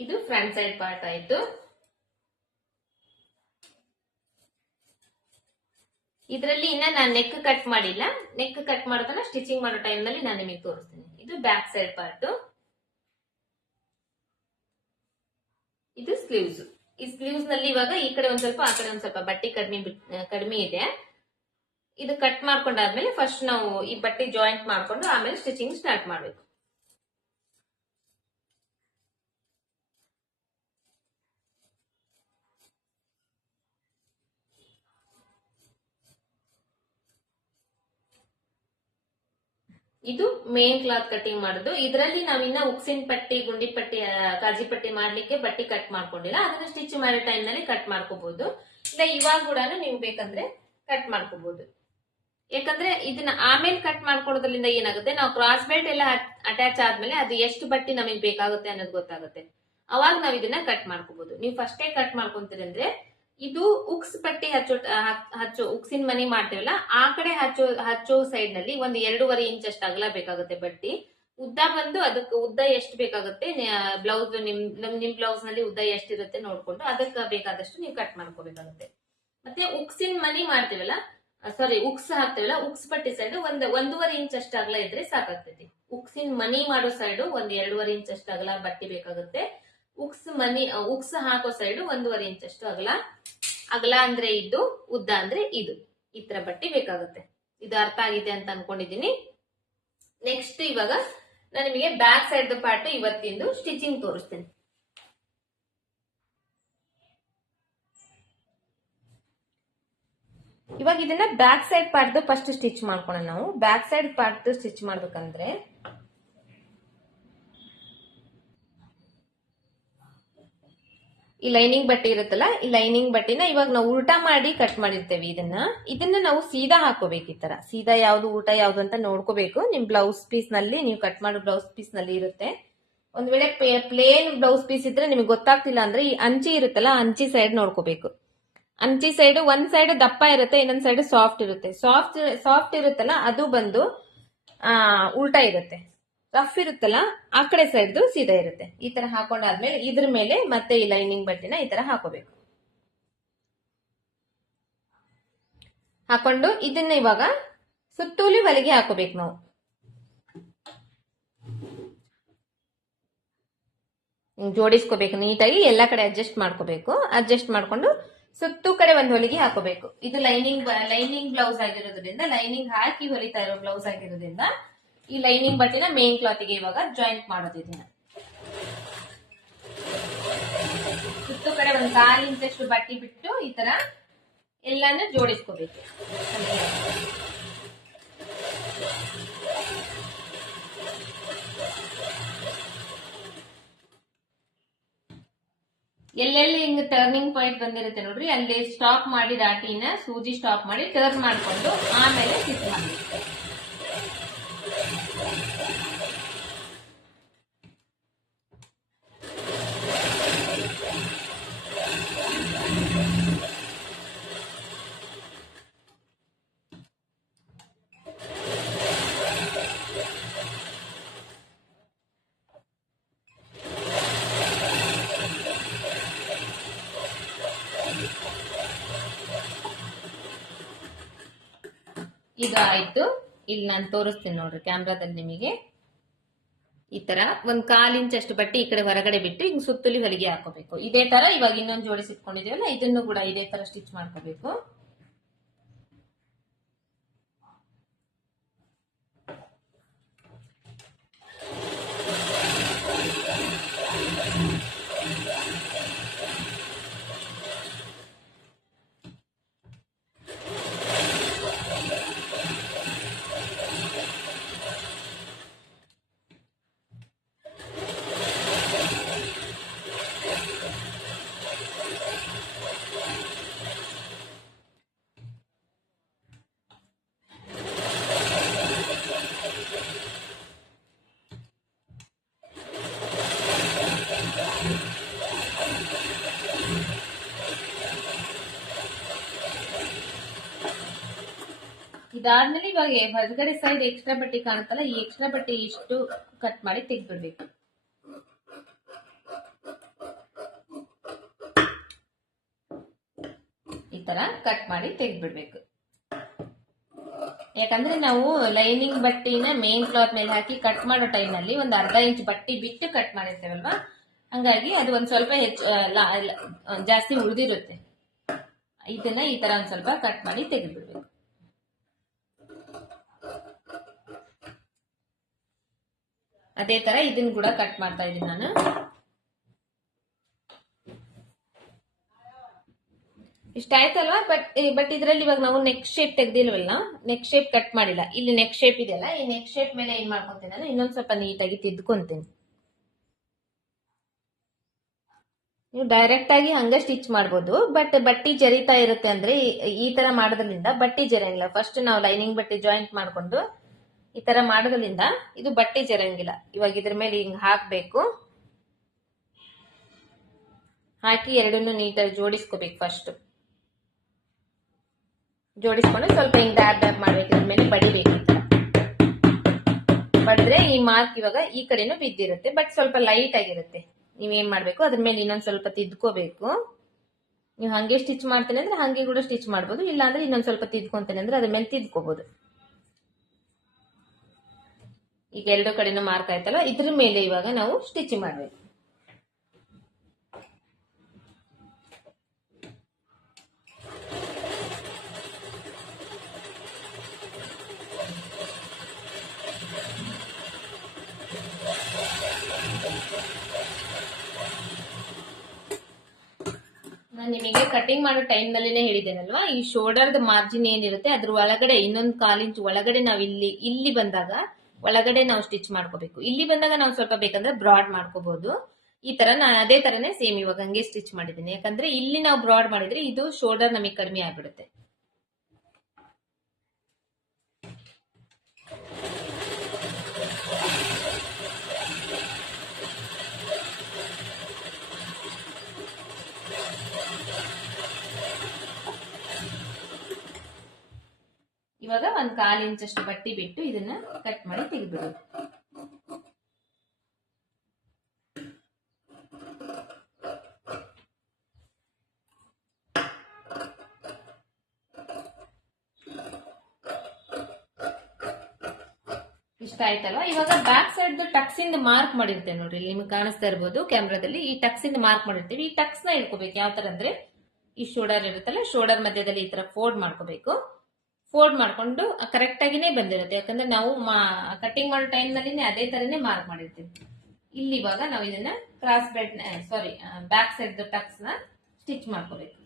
ಇದು ಫ್ರಂಟ್ ಸೈಡ್ ಪಾರ್ಟ್ ಆಯ್ತು. ಇದರಲ್ಲಿ ಇನ್ನ ನಾನು ನೆಕ್ ಕಟ್ ಮಾಡಿಲ್ಲ. ನೆಕ್ ಕಟ್ ಮಾಡೋದನ್ನ ಸ್ಟಿಚಿಂಗ್ ಮಾಡೋ ಟೈಮ್ ನಲ್ಲಿ ನಾನು ನಿಮಗೆ ತೋರಿಸ್ತೀನಿ. ಇದು ಬ್ಯಾಕ್ ಸೈಡ್ ಪಾರ್ಟ್, ಇದು ಸ್ಲೀವ್ಸ್. ಈ ಸ್ಲೀವ್ಸ್ ನಲ್ಲಿ ಇವಾಗ ಈ ಕಡೆ ಒಂದ್ ಸ್ವಲ್ಪ ಆ ಕಡೆ ಒಂದ್ ಸ್ವಲ್ಪ ಬಟ್ಟೆ ಕಡಿಮೆ ಇದೆ. ಇದು ಕಟ್ ಮಾಡ್ಕೊಂಡಾದ್ಮೇಲೆ ಫಸ್ಟ್ ನಾವು ಈ ಬಟ್ಟೆ ಜಾಯಿಂಟ್ ಮಾಡ್ಕೊಂಡು ಆಮೇಲೆ ಸ್ಟಿಚಿಂಗ್ ಸ್ಟಾರ್ಟ್ ಮಾಡ್ಬೇಕು. ಇದು ಮೇನ್ ಕ್ಲಾತ್ ಕಟಿಂಗ್ ಮಾಡೋದು. ಇದರಲ್ಲಿ ನಾವಿನ್ನ ಉಕ್ಸಿನ ಪಟ್ಟಿ, ಗುಂಡಿ ಪಟ್ಟಿ, ಕಾಜಿ ಪಟ್ಟಿ ಮಾಡ್ಲಿಕ್ಕೆ ಬಟ್ಟಿ ಕಟ್ ಮಾಡ್ಕೊಂಡಿಲ್ಲ. ಅದನ್ನ ಸ್ಟಿಚ್ ಮಾಡೋ ಟೈಮ್ ನಲ್ಲಿ ಕಟ್ ಮಾಡ್ಕೋಬಹುದು. ಇಲ್ಲ ಇವಾಗ ಕೂಡ ನೀವು ಬೇಕಂದ್ರೆ ಕಟ್ ಮಾಡ್ಕೋಬಹುದು. ಯಾಕಂದ್ರೆ ಇದನ್ನ ಆಮೇಲೆ ಕಟ್ ಮಾಡ್ಕೊಡೋದ್ರಿಂದ ಏನಾಗುತ್ತೆ, ನಾವು ಕ್ರಾಸ್ ಬೆಲ್ಟ್ ಎಲ್ಲ ಅಟ್ಯಾಚ್ ಆದ್ಮೇಲೆ ಅದು ಎಷ್ಟು ಬಟ್ಟಿ ನಮಗೆ ಬೇಕಾಗುತ್ತೆ ಅನ್ನೋದು ಗೊತ್ತಾಗುತ್ತೆ. ಅವಾಗ ನಾವ್ ಇದನ್ನ ಕಟ್ ಮಾಡ್ಕೋಬಹುದು. ನೀವು ಫಸ್ಟೇ ಕಟ್ ಮಾಡ್ಕೊಂತೀರಿ ಅಂದ್ರೆ ಇದು ಉಕ್ಸ್ ಪಟ್ಟಿ ಹಚ್ಚೋ ಉಕ್ಸಿನ ಮನಿ ಮಾಡ್ತೇವಲ್ಲ, ಆ ಕಡೆ ಹಚ್ಚೋ ಸೈಡ್ ನಲ್ಲಿ ಒಂದು 2.5 ಇಂಚ್ ಅಷ್ಟು ಅಗಲ ಬೇಕಾಗುತ್ತೆ ಬಟ್ಟಿ. ಉದ್ದ ಬಂದು ಅದಕ್ಕೆ ಉದ್ದ ಎಷ್ಟು ಬೇಕಾಗುತ್ತೆ, ಬ್ಲೌಸ್ ನಿಮ್ ಬ್ಲೌಸ್ ನಲ್ಲಿ ಉದ್ದ ಎಷ್ಟಿರುತ್ತೆ ನೋಡ್ಕೊಂಡು ಅದಕ್ಕೆ ಬೇಕಾದಷ್ಟು ನೀವು ಕಟ್ ಮಾಡ್ಕೋಬೇಕಾಗುತ್ತೆ. ಮತ್ತೆ ಉಕ್ಸಿನ ಮನಿ ಮಾಡ್ತೇವಲ್ಲ, ಉಕ್ಸ್ ಹಾಕ್ತೇವಲ್ಲ, ಉಕ್ಸ್ ಪಟ್ಟಿ ಸೈಡ್ 1.5 ಇಂಚ್ ಅಷ್ಟು ಅಗಲ ಇದ್ರೆ ಸಾಕಾಗ್ತೈತಿ. ಉಕ್ಸಿನ ಮನಿ ಮಾಡೋ ಸೈಡ್ 2.5 ಇಂಚ್ ಅಷ್ಟು ಅಗಲ ಬಟ್ಟಿ ಬೇಕಾಗುತ್ತೆ. ಉಕ್ಸ್ ಹಾಕೋ ಸೈಡ್ 1.5 ಇಂಚ್ ಅಷ್ಟು ಅಗಲ ಅಂದ್ರೆ ಇದು, ಉದ್ದ ಅಂದ್ರೆ ಇದು, ಈ ತರ ಬಟ್ಟಿ ಬೇಕಾಗುತ್ತೆ. ಇದು ಅರ್ಥ ಆಗಿದೆ ಅಂತ ಅನ್ಕೊಂಡಿದೀನಿ. ನೆಕ್ಸ್ಟ್ ಇವಾಗ ನಾನು ನಿಮಗೆ ಬ್ಯಾಕ್ ಸೈಡ್ ಪಾರ್ಟ್ ಇವತ್ತಿಂದು ಸ್ಟಿಚಿಂಗ್ ತೋರಿಸ್ತೇನೆ. ಇವಾಗ ಇದನ್ನ back side part first stitch ಮಾಡ್ಕೊಳ್ಳೋಣ. ನಾವು ಬ್ಯಾಕ್ ಸೈಡ್ ಪಾರ್ಟ್ ಸ್ಟಿಚ್ ಮಾಡ್ಬೇಕಂದ್ರೆ ಈ ಲೈನಿಂಗ್ ಬಟ್ಟೆ ಇರುತ್ತಲ್ಲ, ಈ ಲೈನಿಂಗ್ ಬಟ್ಟೆನ ಇವಾಗ ನಾವು ಉಲ್ಟಾ ಮಾಡಿ ಕಟ್ ಮಾಡಿರ್ತೇವೆ. ಇದನ್ನ ನಾವು ಸೀದಾ ಹಾಕೋಬೇಕು. ಈ ತರ ಸೀದಾ ಯಾವ್ದು ಉಲ್ಟಾ ಯಾವ್ದು ಅಂತ ನೋಡ್ಕೋಬೇಕು. ನಿಮ್ ಬ್ಲೌಸ್ ಪೀಸ್ ನಲ್ಲಿ, ನೀವು ಕಟ್ ಮಾಡೋ ಬ್ಲೌಸ್ ಪೀಸ್ ನಲ್ಲಿ ಇರುತ್ತೆ. ಒಂದ್ ವೇಳೆ ಪ್ಲೇನ್ ಬ್ಲೌಸ್ ಪೀಸ್ ಇದ್ರೆ ನಿಮಗೆ ಗೊತ್ತಾಗ್ತಿಲ್ಲ ಅಂದ್ರೆ ಈ ಅಂಚಿ ಇರುತ್ತಲ್ಲ, ಅಂಚಿ ಸೈಡ್ ನೋಡ್ಕೋಬೇಕು. ಅಂಚಿ ಸೈಡ್ ಒಂದ್ ಸೈಡ್ ದಪ್ಪ ಇರುತ್ತೆ, ಇನ್ನೊಂದ್ ಸೈಡ್ ಸಾಫ್ಟ್ ಇರುತ್ತೆ. ಸಾಫ್ಟ್ ಇರುತ್ತಲ್ಲ ಅದು ಬಂದು ಉಲ್ಟಾ ಇರುತ್ತೆ. ರಫ್ ಇರುತ್ತಲ್ಲ ಆ ಕಡೆ ಸೈಡ್ ಸೀದಾ ಇರುತ್ತೆ. ಈ ತರ ಹಾಕೊಂಡಾದ್ಮೇಲೆ ಇದ್ರ ಮೇಲೆ ಮತ್ತೆ ಈ ಲೈನಿಂಗ್ ಬಟ್ಟೆನ ಈ ತರ ಹಾಕೋಬೇಕು. ಹಾಕೊಂಡು ಇದನ್ನ ಇವಾಗ ಸುತ್ತೂಲಿ ಹೊಲಿಗೆ ಹಾಕೋಬೇಕು. ನಾವು ಜೋಡಿಸ್ಕೋಬೇಕು ನೀಟಾಗಿ, ಎಲ್ಲಾ ಕಡೆ ಅಡ್ಜಸ್ಟ್ ಮಾಡ್ಕೋಬೇಕು. ಅಡ್ಜಸ್ಟ್ ಮಾಡ್ಕೊಂಡು ಸುತ್ತು ಕಡೆ ಒಂದು ಹೊಲಿಗೆ ಹಾಕೋಬೇಕು. ಇದು ಲೈನಿಂಗ್ ಬ್ಲೌಸ್ ಆಗಿರೋದ್ರಿಂದ, ಲೈನಿಂಗ್ ಹಾಕಿ ಹೊಲಿತಾ ಇರೋ ಬ್ಲೌಸ್ ಆಗಿರೋದ್ರಿಂದ ಈ ಲೈನಿಂಗ್ ಬಟ್ಟೆನ ಮೇನ್ ಕ್ಲಾತ್ಗೆ ಇವಾಗ ಜಾಯಿಂಟ್ ಮಾಡೋದು. ಇದನ್ನ ಸುತ್ತು ಕಡೆ 1/4 ಇಂಚಷ್ಟು ಬಟ್ಟೆ ಬಿಟ್ಟು ಈ ತರ ಎಲ್ಲಾನು ಜೋಡಿಸ್ಕೋಬೇಕು. ಎಲ್ಲೆಲ್ಲಿ ಹಿಂಗ್ ಟರ್ನಿಂಗ್ ಪಾಯಿಂಟ್ ಬಂದಿರುತ್ತೆ ನೋಡ್ರಿ, ಅಲ್ಲಿ ಸ್ಟಾಪ್ ಮಾಡಿ ರಾಟಿನ ಸೂಜಿ ಸ್ಟಾಪ್ ಮಾಡಿ ಟರ್ನ್ ಮಾಡ್ಕೊಂಡು ಆಮೇಲೆ ಸ್ಟಿಚ್ ಮಾಡಬೇಕು. ಈಗ ಆಯ್ತು. ಇಲ್ಲಿ ನಾನು ತೋರಿಸ್ತೀನಿ ನೋಡ್ರಿ ಕ್ಯಾಮ್ರಾದಲ್ಲಿ ನಿಮಗೆ. ಈ ತರ 1/4 ಇಂಚ್ ಅಷ್ಟು ಬಟ್ಟೆ ಈ ಕಡೆ ಹೊರಗಡೆ ಬಿಟ್ಟು ಹಿಂಗ್ ಸುತ್ತಲಿ ಹೊಲಿಗೆ ಹಾಕೋಬೇಕು. ಇದೇ ತರ ಇವಾಗ ಇನ್ನೊಂದು ಜೋಡಿಸಿಟ್ಕೊಂಡಿದ್ದೀವಲ್ಲ, ಇದನ್ನು ಕೂಡ ಇದೇ ತರ ಸ್ಟಿಚ್ ಮಾಡ್ಕೋಬೇಕು. ಇದಾದ್ಮೇಲೆ ಇವಾಗ ಹೊರಗಡೆ ಸೈಡ್ ಎಕ್ಸ್ಟ್ರಾ ಬಟ್ಟೆ ಕಾಣುತ್ತಲ್ಲ, ಈ ಎಕ್ಸ್ಟ್ರಾ ಬಟ್ಟೆ ಇಷ್ಟು ಕಟ್ ಮಾಡಿ ತೆಗೆದ್ಬಿಡ್ಬೇಕು. ಈ ತರ ಕಟ್ ಮಾಡಿ ತೆಗೆದ್ಬಿಡ್ಬೇಕು. ಯಾಕಂದ್ರೆ ನಾವು ಲೈನಿಂಗ್ ಬಟ್ಟೆನ ಮೇನ್ ಕ್ಲಾತ್ ಮೇಲೆ ಹಾಕಿ ಕಟ್ ಮಾಡೋ ಟೈಮ್ ನಲ್ಲಿ ಒಂದು 1/2 ಇಂಚ್ ಬಟ್ಟೆ ಬಿಟ್ಟು ಕಟ್ ಮಾಡಿರ್ತೇವಲ್ವಾ, ಹಂಗಾಗಿ ಅದು ಒಂದ್ ಸ್ವಲ್ಪ ಜಾಸ್ತಿ ಉಳಿದಿರುತ್ತೆ. ಇದನ್ನ ಈ ತರ ಒಂದ್ ಸ್ವಲ್ಪ ಕಟ್ ಮಾಡಿ ತೆಗೆದ್ಬಿಡ್ಬೇಕು. ಅದೇ ತರ ಇದನ್ನ ಕೂಡ ಕಟ್ ಮಾಡ್ತಾ ಇದ್ದೀನಿ ನಾನು. ಇಷ್ಟ ಆಯ್ತಲ್ವಾ. ಬಟ್ ಇದರಲ್ಲಿ ಇವಾಗ ನಾವು ನೆಕ್ ಶೇಪ್ ತೆಗ್ದಿಲ್ವಲ್ಲ, ನೆಕ್ ಶೇಪ್ ಕಟ್ ಮಾಡಿಲ್ಲ. ಇಲ್ಲಿ ನೆಕ್ ಶೇಪ್ ಇದೆಯಲ್ಲ, ಈ ನೆಕ್ ಶೇಪ್ ಮೇಲೆ ಏನ್ ಮಾಡ್ಕೊಂತೀನಿ ಅಂದ್ರೆ ಇನ್ನೊಂದ್ ಸ್ವಲ್ಪ ನೀಟಾಗಿ ತಿದ್ಕೊಂತೀನಿ. ನೀವು ಡೈರೆಕ್ಟ್ ಆಗಿ ಹಂಗ ಸ್ಟಿಚ್ ಮಾಡ್ಬೋದು, ಬಟ್ ಬಟ್ಟಿ ಜರಿತಾ ಇರುತ್ತೆ ಅಂದ್ರೆ ಈ ತರ ಮಾಡೋದ್ರಿಂದ ಬಟ್ಟಿ ಜರಂಗಿಲ್ಲ. ಫಸ್ಟ್ ನಾವು ಲೈನಿಂಗ್ ಬಟ್ಟಿ ಜಾಯಿಂಟ್ ಮಾಡ್ಕೊಂಡು ಈ ತರ ಮಾಡೋದ್ರಿಂದ ಇದು ಬಟ್ಟಿ ಜರಂಗಿಲ್ಲ. ಇವಾಗ ಇದ್ರ ಮೇಲೆ ಹಿಂಗ್ ಹಾಕ್ಬೇಕು, ಹಾಕಿ ಎರಡನ್ನೂ ನೀಟಾಗಿ ಜೋಡಿಸ್ಕೋಬೇಕು. ಫಸ್ಟ್ ಜೋಡಿಸ್ಕೊಂಡು ಸ್ವಲ್ಪ ಹಿಂಗ್ ಡ್ಯಾಬ್ ಡ್ಯಾಬ್ ಮಾಡ್ಬೇಕು, ಇದ್ರ ಮೇಲೆ ಬಡಿಬೇಕು. ಬಡಿದ್ರೆ ಈ ಮಾರ್ಕ್ ಇವಾಗ ಈ ಕಡೆನೂ ಬಿದ್ದಿರುತ್ತೆ, ಬಟ್ ಸ್ವಲ್ಪ ಲೈಟ್ ಆಗಿರುತ್ತೆ. ನೀವೇನ್ ಮಾಡ್ಬೇಕು, ಅದ್ರ ಮೇಲೆ ಇನ್ನೊಂದ್ ಸ್ವಲ್ಪ ತಿದ್ಕೋಬೇಕು. ನೀವು ಹಂಗೆ ಸ್ಟಿಚ್ ಮಾಡ್ತೇನೆ ಅಂದ್ರೆ ಹಂಗೆ ಕೂಡ ಸ್ಟಿಚ್ ಮಾಡ್ಬೋದು, ಇಲ್ಲ ಅಂದ್ರೆ ಇನ್ನೊಂದ್ ಸ್ವಲ್ಪ ತಿದ್ಕೊಂತೇನೆ ಅಂದ್ರೆ ಅದ್ರ ಮೇಲೆ ತಿದ್ಕೋಬಹುದು. ಈಗ ಎರಡು ಕಡೆನೂ ಮಾರ್ಕ್ ಆಯ್ತಲ್ಲ, ಇದ್ರ ಮೇಲೆ ಇವಾಗ ನಾವು ಸ್ಟಿಚ್ ಮಾಡ್ಬೇಕು. ನಾನು ನಿಮಗೆ ಕಟಿಂಗ್ ಮಾಡೋ ಟೈಮ್ ನಲ್ಲಿನೇ ಹೇಳಿದ್ದೇನಲ್ವಾ, ಈ ಶೋಲ್ಡರ್ದ ಮಾರ್ಜಿನ್ ಏನಿರುತ್ತೆ ಅದ್ರ ಒಳಗಡೆ ಇನ್ನೊಂದು 1/4 ಇಂಚ್ ಒಳಗಡೆ ನಾವು ಇಲ್ಲಿ ಬಂದಾಗ ಒಳಗಡೆ ನಾವು ಸ್ಟಿಚ್ ಮಾಡ್ಕೋಬೇಕು. ಇಲ್ಲಿ ಬಂದಾಗ ನಾವು ಸ್ವಲ್ಪ ಬೇಕಂದ್ರೆ ಬ್ರಾಡ್ ಮಾಡ್ಕೋಬಹುದು. ಈ ತರ ನಾನು ಅದೇ ತರನೇ ಸೇಮ್ ಇವಾಗ ಹಂಗೆ ಸ್ಟಿಚ್ ಮಾಡಿದ್ದೀನಿ. ಯಾಕಂದ್ರೆ ಇಲ್ಲಿ ನಾವು ಬ್ರಾಡ್ ಮಾಡಿದ್ರೆ ಇದು ಶೋಲ್ಡರ್ ನಮಗೆ ಕಡಿಮೆ ಆಗ್ಬಿಡುತ್ತೆ. ಇವಾಗ 1/4 ಇಂಚ್ ಅಷ್ಟು ಬಟ್ಟಿ ಬಿಟ್ಟು ಇದನ್ನ ಕಟ್ ಮಾಡಿ ತೆಗೆದ್ಬಿಡೋದು. ಇಷ್ಟ ಆಯ್ತಲ್ವಾ. ಇವಾಗ ಬ್ಯಾಕ್ ಸೈಡ್ ಟಕ್ಸ್ ಇಂದ ಮಾರ್ಕ್ ಮಾಡಿರ್ತೇವೆ ನೋಡ್ರಿ, ನಿಮ್ಗೆ ಕಾಣಿಸ್ತಾ ಇರ್ಬೋದು ಕ್ಯಾಮ್ರಾದಲ್ಲಿ. ಈ ಟಕ್ಸ್ ಇಂದ ಮಾರ್ಕ್ ಮಾಡಿರ್ತೀವಿ. ಈ ಟಕ್ಸ್ ನ ಇಟ್ಕೋಬೇಕು. ಯಾವ ತರ ಅಂದ್ರೆ ಈ ಶೋಲ್ಡರ್ ಇರುತ್ತಲ್ಲ, ಶೋಲ್ಡರ್ ಮಧ್ಯದಲ್ಲಿ ಈ ತರ ಫೋಲ್ಡ್ ಮಾಡ್ಕೋಬೇಕು. ಫೋಲ್ಡ್ ಮಾಡ್ಕೊಂಡು ಕರೆಕ್ಟ್ ಆಗಿನೇ ಬಂದಿರುತ್ತೆ, ಯಾಕಂದ್ರೆ ನಾವು ಕಟಿಂಗ್ ಮಾಡೋ ಟೈಮ್ ನಲ್ಲಿ ಅದೇ ತರನೇ ಮಾರ್ಕ್ ಮಾಡಿರ್ತೀವಿ. ಇಲ್ಲಿ ಇವಾಗ ನಾವು ಇದನ್ನ cross bed back side Tux ನ ಸ್ಟಿಚ್ ಮಾಡ್ಕೋಬೇಕು.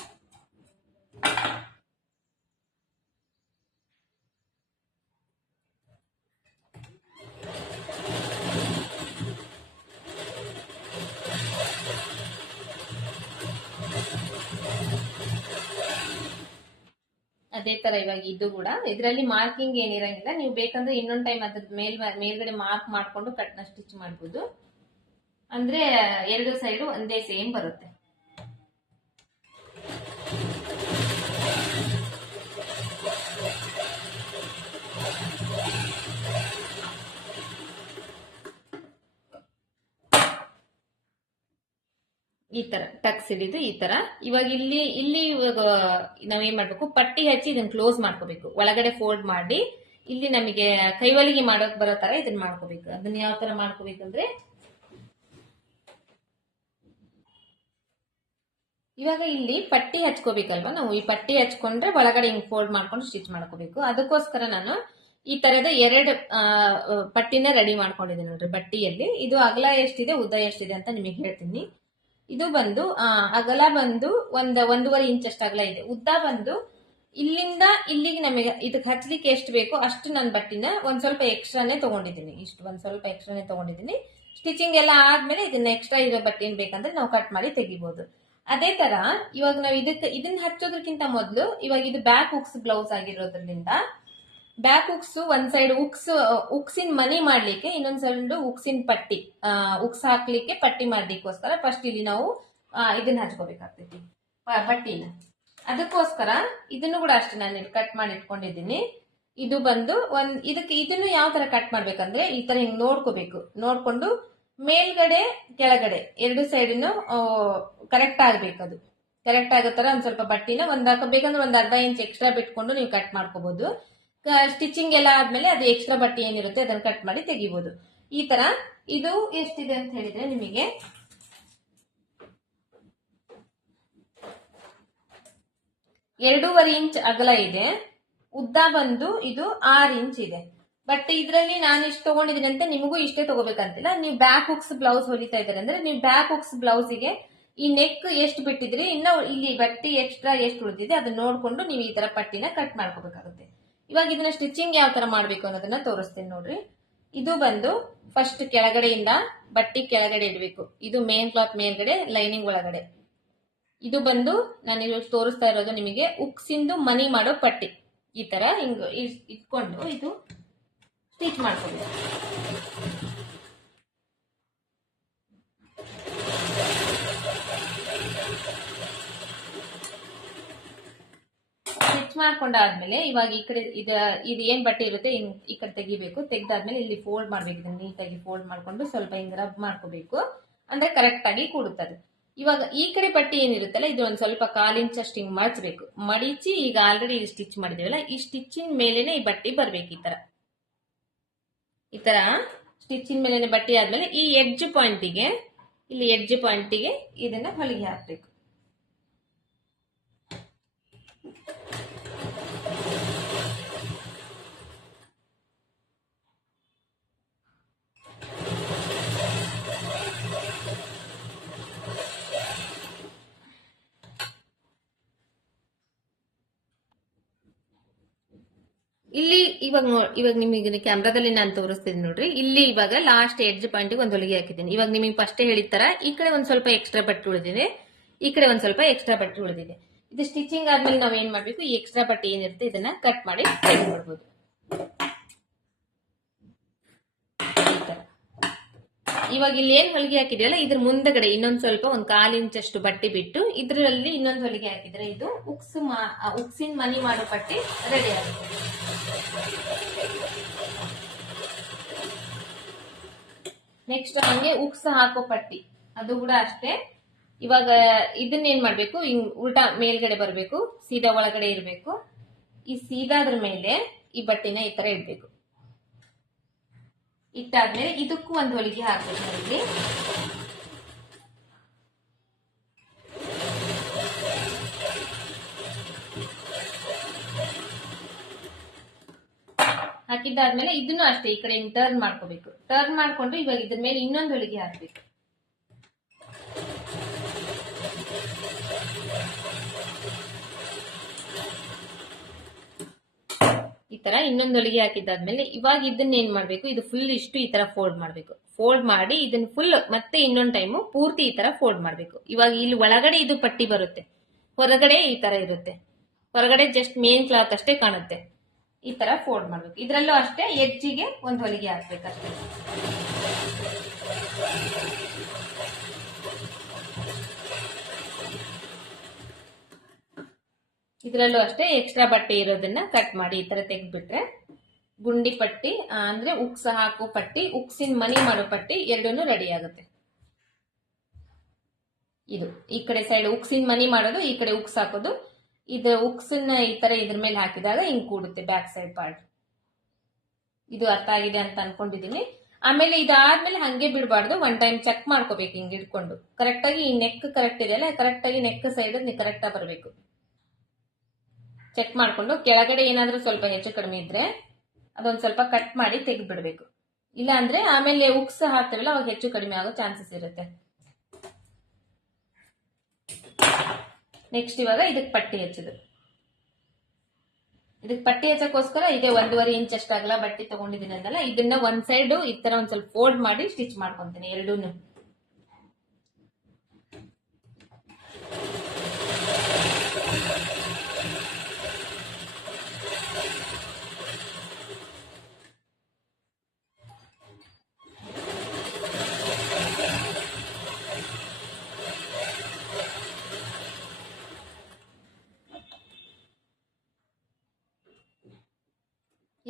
ಅದೇ ತರ ಇವಾಗ ಇದು ಕೂಡ ಇದರಲ್ಲಿ ಮಾರ್ಕಿಂಗ್ ಏನಿರಂಗಿಲ್ಲ. ನೀವು ಬೇಕಂದ್ರೆ ಇನ್ನೊಂದ್ ಟೈಮ್ ಅದ್ರ ಮೇಲ್ಗಡೆ ಮಾರ್ಕ್ ಮಾಡ್ಕೊಂಡು ಕಟ್ನ ಸ್ಟಿಚ್ ಮಾಡ್ಬೋದು. ಅಂದ್ರೆ ಎರಡು ಸೈಡು ಒಂದೇ ಸೇಮ್ ಬರುತ್ತೆ. ಈ ತರ ಟಕ್ಸ್ ಹಿಡಿದು ಈ ತರ ಇವಾಗ ಇಲ್ಲಿ ಇವಾಗ ನಾವೇನ್ ಮಾಡ್ಬೇಕು, ಪಟ್ಟಿ ಹಚ್ಚಿ ಇದನ್ನ ಕ್ಲೋಸ್ ಮಾಡ್ಕೋಬೇಕು. ಒಳಗಡೆ ಫೋಲ್ಡ್ ಮಾಡಿ ಇಲ್ಲಿ ನಮಗೆ ಕೈವಲಿಗೆ ಮಾಡೋಕ್ ಬರೋ ತರ ಇದನ್ನ ಮಾಡ್ಕೋಬೇಕು. ಅದನ್ನ ಯಾವ ತರ ಮಾಡ್ಕೋಬೇಕಂದ್ರೆ, ಇವಾಗ ಇಲ್ಲಿ ಪಟ್ಟಿ ಹಚ್ಕೋಬೇಕಲ್ವಾ, ನಾವು ಈ ಪಟ್ಟಿ ಹಚ್ಕೊಂಡ್ರೆ ಒಳಗಡೆ ಹಿಂಗ್ ಫೋಲ್ಡ್ ಮಾಡ್ಕೊಂಡು ಸ್ಟಿಚ್ ಮಾಡ್ಕೋಬೇಕು. ಅದಕ್ಕೋಸ್ಕರ ನಾನು ಈ ತರದ 2 ಪಟ್ಟಿನ ರೆಡಿ ಮಾಡ್ಕೊಂಡಿದ್ದೀನಿ ನೋಡ್ರಿ ಬಟ್ಟಿಯಲ್ಲಿ. ಇದು ಅಗಲ ಎಷ್ಟಿದೆ ಉದ್ದ ಎಷ್ಟಿದೆ ಅಂತ ನಿಮಗೆ ಹೇಳ್ತೀನಿ. ಇದು ಬಂದು ಅಗಲ ಬಂದು 1.5 ಇಂಚ್ ಅಷ್ಟು ಅಗಲ ಇದೆ. ಉದ್ದ ಬಂದು ಇಲ್ಲಿಂದ ಇಲ್ಲಿಗೆ ನಮಗೆ ಇದಕ್ಕೆ ಹಚ್ಲಿಕ್ಕೆ ಎಷ್ಟು ಬೇಕೋ ಅಷ್ಟು ನನ್ನ ಬಟ್ಟಿನ ಒಂದ್ ಸ್ವಲ್ಪ ಎಕ್ಸ್ಟ್ರಾನೇ ತಗೊಂಡಿದ್ದೀನಿ. ಇಷ್ಟು ಒಂದ್ ಸ್ವಲ್ಪ ಎಕ್ಸ್ಟ್ರಾನೇ ತಗೊಂಡಿದ್ದೀನಿ. ಸ್ಟಿಚಿಂಗ್ ಎಲ್ಲ ಆದ್ಮೇಲೆ ಇದನ್ನ ಎಕ್ಸ್ಟ್ರಾ ಇರೋ ಬಟ್ಟೆ ಏನ್ ಬೇಕಂದ್ರೆ ನಾವು ಕಟ್ ಮಾಡಿ ತೆಗಿಬಹುದು. ಅದೇ ತರ ಇವಾಗ ನಾವು ಇದನ್ನ ಹಚ್ಚೋದಕ್ಕಿಂತ ಮೊದಲು ಇವಾಗ ಇದು ಬ್ಯಾಕ್ ಹುಕ್ಸ್ ಬ್ಲೌಸ್ ಆಗಿರೋದ್ರಿಂದ ಬ್ಯಾಕ್ ಹುಕ್ಸ್ ಒಂದ್ ಸೈಡ್ ಉಕ್ಸಿನ ಮನಿ ಮಾಡ್ಲಿಕ್ಕೆ, ಇನ್ನೊಂದ್ ಸೈಡ್ ಉಕ್ಸಿನ ಪಟ್ಟಿ ಉಕ್ಸ್ ಹಾಕ್ಲಿಕ್ಕೆ ಪಟ್ಟಿ ಮಾಡ್ಲಿಕ್ಕೋಸ್ಕರ ಫಸ್ಟ್ ಇಲ್ಲಿ ನಾವು ಇದನ್ನ ಹಚ್ಕೋಬೇಕಾಗ್ತೈತಿ ಬಟ್ಟಿನ. ಅದಕ್ಕೋಸ್ಕರ ಇದನ್ನು ಕೂಡ ಅಷ್ಟೇ ನಾನು ಕಟ್ ಮಾಡಿ ಇಟ್ಕೊಂಡಿದ್ದೀನಿ. ಇದು ಬಂದು ಇದನ್ನು ಯಾವ ತರ ಕಟ್ ಮಾಡ್ಬೇಕಂದ್ರೆ ಈ ತರ ಹಿಂಗ್ ನೋಡ್ಕೋಬೇಕು. ನೋಡ್ಕೊಂಡು ಮೇಲ್ಗಡೆ ಕೆಳಗಡೆ ಎರಡು ಸೈಡ್ನು ಕರೆಕ್ಟ್ ಆಗ್ಬೇಕು. ಅದು ಕರೆಕ್ಟ್ ಆಗೋ ತರ ಒಂದ್ ಸ್ವಲ್ಪ ಬಟ್ಟಿನ ಬೇಕಂದ್ರೆ ಒಂದ್ 1/2 ಇಂಚ್ ಎಕ್ಸ್ಟ್ರಾ ಬಿಟ್ಕೊಂಡು ನೀವು ಕಟ್ ಮಾಡ್ಕೋಬಹುದು. ಸ್ಟಿಚಿಂಗ್ ಎಲ್ಲ ಆದ್ಮೇಲೆ ಅದು ಎಕ್ಸ್ಟ್ರಾ ಬಟ್ಟೆ ಏನಿರುತ್ತೆ ಅದನ್ನ ಕಟ್ ಮಾಡಿ ತೆಗಿಬಹುದು. ಈ ತರ ಇದು ಎಷ್ಟಿದೆ ಅಂತ ಹೇಳಿದ್ರೆ ನಿಮಗೆ 2.5 ಇಂಚ್ ಅಗಲ ಇದೆ. ಉದ್ದ ಬಂದು ಇದು 6 ಇಂಚ್ ಇದೆ. ಬಟ್ ಇದ್ರಲ್ಲಿ ನಾನು ಇಷ್ಟು ತಗೊಂಡಿದ್ದೀನಿ ಅಂತ ನಿಮಗೂ ಇಷ್ಟೇ ತಗೋಬೇಕಂತಿಲ್ಲ. ನೀವು ಬ್ಯಾಕ್ ಹುಕ್ಸ್ ಬ್ಲೌಸ್ ಹೊಲಿತಾ ಇದ್ದಾರೆ ಅಂದ್ರೆ ನೀವು ಬ್ಯಾಕ್ ಹುಕ್ಸ್ ಬ್ಲೌಸಿಗೆ ಈ ನೆಕ್ ಎಷ್ಟು ಬಿಟ್ಟಿದ್ರಿ, ಇನ್ನ ಇಲ್ಲಿ ಬಟ್ಟೆ ಎಕ್ಸ್ಟ್ರಾ ಎಷ್ಟು ಉಳಿದಿದೆ ಅದನ್ನ ನೋಡ್ಕೊಂಡು ನೀವು ಈ ತರ ಪಟ್ಟಿನ ಕಟ್ ಮಾಡ್ಕೋಬೇಕಾಗುತ್ತೆ. ಇವಾಗ ಇದನ್ನ ಸ್ಟಿಚಿಂಗ್ ಯಾವ ತರ ಮಾಡ್ಬೇಕು ಅನ್ನೋದನ್ನ ತೋರಿಸ್ತೀನಿ ನೋಡ್ರಿ. ಇದು ಬಂದು ಫಸ್ಟ್ ಕೆಳಗಡೆಯಿಂದ ಬಟ್ಟೆ ಕೆಳಗಡೆ ಇಡಬೇಕು. ಇದು ಮೇನ್ ಕ್ಲಾತ್ ಮೇಲ್ಗಡೆ, ಲೈನಿಂಗ್ ಒಳಗಡೆ. ಇದು ಬಂದು ನಾನು ಇವಾಗ ತೋರಿಸ್ತಾ ಇರೋದು ನಿಮಗೆ ಉಕ್ಸಿಂದು ಮನಿ ಮಾಡೋ ಪಟ್ಟಿ. ಈ ತರ ಹಿಂಗ ಇಟ್ಕೊಂಡು ಇದು ಸ್ಟಿಚ್ ಮಾಡ್ಕೋಬೇಕು. ಸ್ಟಿಚ್ ಮಾಡ್ಕೊಂಡಾದ್ಮೇಲೆ ಇವಾಗ ಈ ಕಡೆ ಇದು ಏನ್ ಬಟ್ಟೆ ಇರುತ್ತೆ ಈ ಕಡೆ ತೆಗಿಬೇಕು. ತೆಗ್ದಾದ್ಮೇಲೆ ಇಲ್ಲಿ ಫೋಲ್ಡ್ ಮಾಡ್ಬೇಕು. ಇದನ್ನ ನೀಟಾಗಿ ಫೋಲ್ಡ್ ಮಾಡ್ಕೊಂಡು ಸ್ವಲ್ಪ ಹಿಂಗ್ ರಬ್ ಮಾಡ್ಕೋಬೇಕು, ಅಂದ್ರೆ ಕರೆಕ್ಟ್ ಆಗಿ ಕೂಡುತ್ತದೆ. ಇವಾಗ ಈ ಕಡೆ ಪಟ್ಟಿ ಏನಿರುತ್ತಲ್ಲ ಇದು ಒಂದ್ ಸ್ವಲ್ಪ 1/4 ಇಂಚ್ ಅಷ್ಟು ಹಿಂಗ್ ಮಡಚಬೇಕು. ಮಡಿಚಿ ಈಗ ಆಲ್ರೆಡಿ ಸ್ಟಿಚ್ ಮಾಡಿದೇವಲ್ಲ ಈ ಸ್ಟಿಚಿನ ಮೇಲೆನೆ ಈ ಬಟ್ಟೆ ಬರ್ಬೇಕು. ಈ ತರ ಸ್ಟಿಚಿನ ಮೇಲೆನೆ ಬಟ್ಟೆ ಆದ್ಮೇಲೆ ಈ ಎಡ್ಜ್ ಪಾಯಿಂಟಿಗೆ, ಇಲ್ಲಿ ಎಡ್ಜ್ ಪಾಯಿಂಟಿಗೆ ಇದನ್ನ ಹೊಲಿಗೆ ಹಾಕ್ಬೇಕು. ಇಲ್ಲಿ ಇವಾಗ ನಿಮಗೆ ಕ್ಯಾಮ್ರಾದಲ್ಲಿ ನಾನು ತೋರಿಸ್ತೀನಿ ನೋಡ್ರಿ. ಇಲ್ಲಿ ಇವಾಗ ಲಾಸ್ಟ್ ಎಡ್ಜ್ ಪಾಯಿಂಟ್ ಒಂದು ಹೊಲಿಗೆ ಹಾಕಿದ್ದೀನಿ. ಇವಾಗ ನಿಮಗೆ ಫಸ್ಟ್ ಹೇಳಿರ್ತಾರ ಈ ಕಡೆ ಒಂದ್ ಸ್ವಲ್ಪ ಎಕ್ಸ್ಟ್ರಾ ಬಟ್ಟೆ ಉಳಿದಿದೆ, ಈ ಕಡೆ ಒಂದ್ ಸ್ವಲ್ಪ ಎಕ್ಸ್ಟ್ರಾ ಬಟ್ಟೆ ಉಳಿದಿದೆ. ಇದು ಸ್ಟಿಚಿಂಗ್ ಆದ್ಮೇಲೆ ನಾವ್ ಏನ್ ಮಾಡ್ಬೇಕು, ಈ ಎಕ್ಸ್ಟ್ರಾ ಬಟ್ಟೆ ಏನಿರುತ್ತೆ ಇದನ್ನ ಕಟ್ ಮಾಡಿ ತೆಗೆದುಕೊಳ್ಬಹುದು. ಇವಾಗ ಇಲ್ಲಿ ಏನ್ ಹೊಲಿಗೆ ಹಾಕಿದೆಯಲ್ಲ ಇದ್ರ ಮುಂದಗಡೆ ಇನ್ನೊಂದ್ ಸ್ವಲ್ಪ 1/4 ಇಂಚ್ ಅಷ್ಟು ಬಟ್ಟೆ ಬಿಟ್ಟು ಇದ್ರಲ್ಲಿ ಇನ್ನೊಂದು ಹೊಲಿಗೆ ಹಾಕಿದ್ರೆ ಇದು ಉಕ್ಸಿನ ಮನಿ ಮಾಡೋ ಪಟ್ಟಿ ರೆಡಿ ಆಗುತ್ತೆ. ನೆಕ್ಸ್ಟ್ ಹಂಗೆ ಉಕ್ಸ್ ಹಾಕೋ ಪಟ್ಟಿ, ಅದು ಕೂಡ ಅಷ್ಟೇ. ಇವಾಗ ಇದನ್ನ ಏನ್ ಮಾಡ್ಬೇಕು, ಹಿಂಗ್ ಉಲ್ಟಾ ಮೇಲ್ಗಡೆ ಬರ್ಬೇಕು, ಸೀದಾ ಒಳಗಡೆ ಇರ್ಬೇಕು. ಈ ಸೀದಾದ್ರ ಮೇಲೆ ಈ ಬಟ್ಟೆನ ಈ ತರ ಇಡ್ಬೇಕು. ಇಟ್ಟಾದ್ಮೇಲೆ ಇದಕ್ಕೂ ಒಂದು ಹೊಲಿಗೆ ಹಾಕ್ಬೇಕು. ಇಲ್ಲಿ ಹಾಕಿದ್ದಾದ್ಮೇಲೆ ಇದನ್ನು ಅಷ್ಟೇ ಈ ಕಡೆ ಟರ್ನ್ ಮಾಡ್ಕೋಬೇಕು. ಟರ್ನ್ ಮಾಡ್ಕೊಂಡು ಇವಾಗ ಇದ್ರ ಮೇಲೆ ಇನ್ನೊಂದು ಹೊಲಿಗೆ ಹಾಕ್ಬೇಕು. ಈ ತರ ಇನ್ನೊಂದು ಹೊಲಿಗೆ ಹಾಕಿದ್ದಾದ್ಮೇಲೆ ಇವಾಗ ಇದನ್ನ ಏನ್ ಮಾಡ್ಬೇಕು, ಇದು ಫುಲ್ ಇಷ್ಟು ಈ ತರ ಫೋಲ್ಡ್ ಮಾಡ್ಬೇಕು. ಫೋಲ್ಡ್ ಮಾಡಿ ಇದನ್ನ ಫುಲ್ ಮತ್ತೆ ಇನ್ನೊಂದು ಟೈಮು ಪೂರ್ತಿ ಈ ತರ ಫೋಲ್ಡ್ ಮಾಡ್ಬೇಕು. ಇವಾಗ ಇಲ್ಲಿ ಒಳಗಡೆ ಇದು ಪಟ್ಟಿ ಬರುತ್ತೆ, ಹೊರಗಡೆ ಈ ತರ ಇರುತ್ತೆ. ಹೊರಗಡೆ ಜಸ್ಟ್ ಮೇನ್ ಕ್ಲಾತ್ ಅಷ್ಟೇ ಕಾಣುತ್ತೆ. ಈ ತರ ಫೋಲ್ಡ್ ಮಾಡ್ಬೇಕು. ಇದ್ರಲ್ಲೂ ಅಷ್ಟೇ ಎಡ್ಜಿಗೆ ಒಂದು ಹೊಲಿಗೆ ಹಾಕ್ಬೇಕಷ್ಟೇ. ಇದ್ರಲ್ಲೂ ಅಷ್ಟೇ ಎಕ್ಸ್ಟ್ರಾ ಬಟ್ಟೆ ಇರೋದನ್ನ ಕಟ್ ಮಾಡಿ ಈ ತರ ತೆಗೆದ್ಬಿಟ್ರೆ ಗುಂಡಿ ಪಟ್ಟಿ ಅಂದ್ರೆ ಉಕ್ಸ್ ಹಾಕೋ ಪಟ್ಟಿ, ಉಕ್ಸಿನ ಮನಿ ಮಾಡೋ ಪಟ್ಟಿ ಎರಡೂನು ರೆಡಿ ಆಗುತ್ತೆ. ಇದು ಈ ಕಡೆ ಸೈಡ್ ಉಕ್ಸಿನ ಮನಿ ಮಾಡೋದು, ಈ ಕಡೆ ಉಕ್ಸ್ ಹಾಕೋದು. ಇದು ಉಕ್ಸನ್ನ ಈ ತರ ಇದ್ರ ಮೇಲೆ ಹಾಕಿದಾಗ ಹಿಂಗ್ ಕೂಡುತ್ತೆ ಬ್ಯಾಕ್ ಸೈಡ್ ಪಾರ್ಟ್. ಇದು ಅರ್ಥ ಆಗಿದೆ ಅಂತ ಅನ್ಕೊಂಡಿದೀನಿ. ಆಮೇಲೆ ಇದಾದ್ಮೇಲೆ ಹಂಗೆ ಬಿಡಬಾರ್ದು, ಒನ್ ಟೈಮ್ ಚೆಕ್ ಮಾಡ್ಕೋಬೇಕು ಹಿಂಗ್ ಇಟ್ಕೊಂಡು. ಕರೆಕ್ಟ್ ಆಗಿ ಈ ನೆಕ್ ಕರೆಕ್ಟ್ ಇದೆಯಲ್ಲ, ಕರೆಕ್ಟ್ ಆಗಿ ನೆಕ್ ಸೈಡ್ ಕರೆಕ್ಟ್ ಆಗಿ ಬರಬೇಕು. ಚೆಕ್ ಮಾಡ್ಕೊಂಡು ಕೆಳಗಡೆ ಏನಾದ್ರೂ ಸ್ವಲ್ಪ ಹೆಚ್ಚು ಕಡಿಮೆ ಇದ್ರೆ ಅದೊಂದ್ ಸ್ವಲ್ಪ ಕಟ್ ಮಾಡಿ ತೆಗೆದು ಬಿಡ್ಬೇಕು. ಇಲ್ಲ ಅಂದ್ರೆ ಆಮೇಲೆ ಉಕ್ಸ್ ಹಾಕ್ತಿವಲ್ಲ ಅವಾಗ ಹೆಚ್ಚು ಕಡಿಮೆ ಆಗೋ ಚಾನ್ಸಸ್ ಇರುತ್ತೆ. ನೆಕ್ಸ್ಟ್ ಇವಾಗ ಇದಕ್ಕೆ ಪಟ್ಟಿ ಹಚ್ಚೋದು. ಇದಕ್ಕೆ ಪಟ್ಟಿ ಹಚ್ಚಕ್ಕೋಸ್ಕರ ಇದೆ 1.5 ಇಂಚ್ ಅಷ್ಟಾಗಲ್ಲ ಬಟ್ಟೆ ತಗೊಂಡಿದ್ದೀನಿ ಅಂದಲ್ಲ, ಇದನ್ನ ಒಂದ್ ಸೈಡ್ ಈ ತರ ಒಂದ್ ಸ್ವಲ್ಪ ಫೋಲ್ಡ್ ಮಾಡಿ ಸ್ಟಿಚ್ ಮಾಡ್ಕೊಂತೀನಿ ಎರಡೂನು.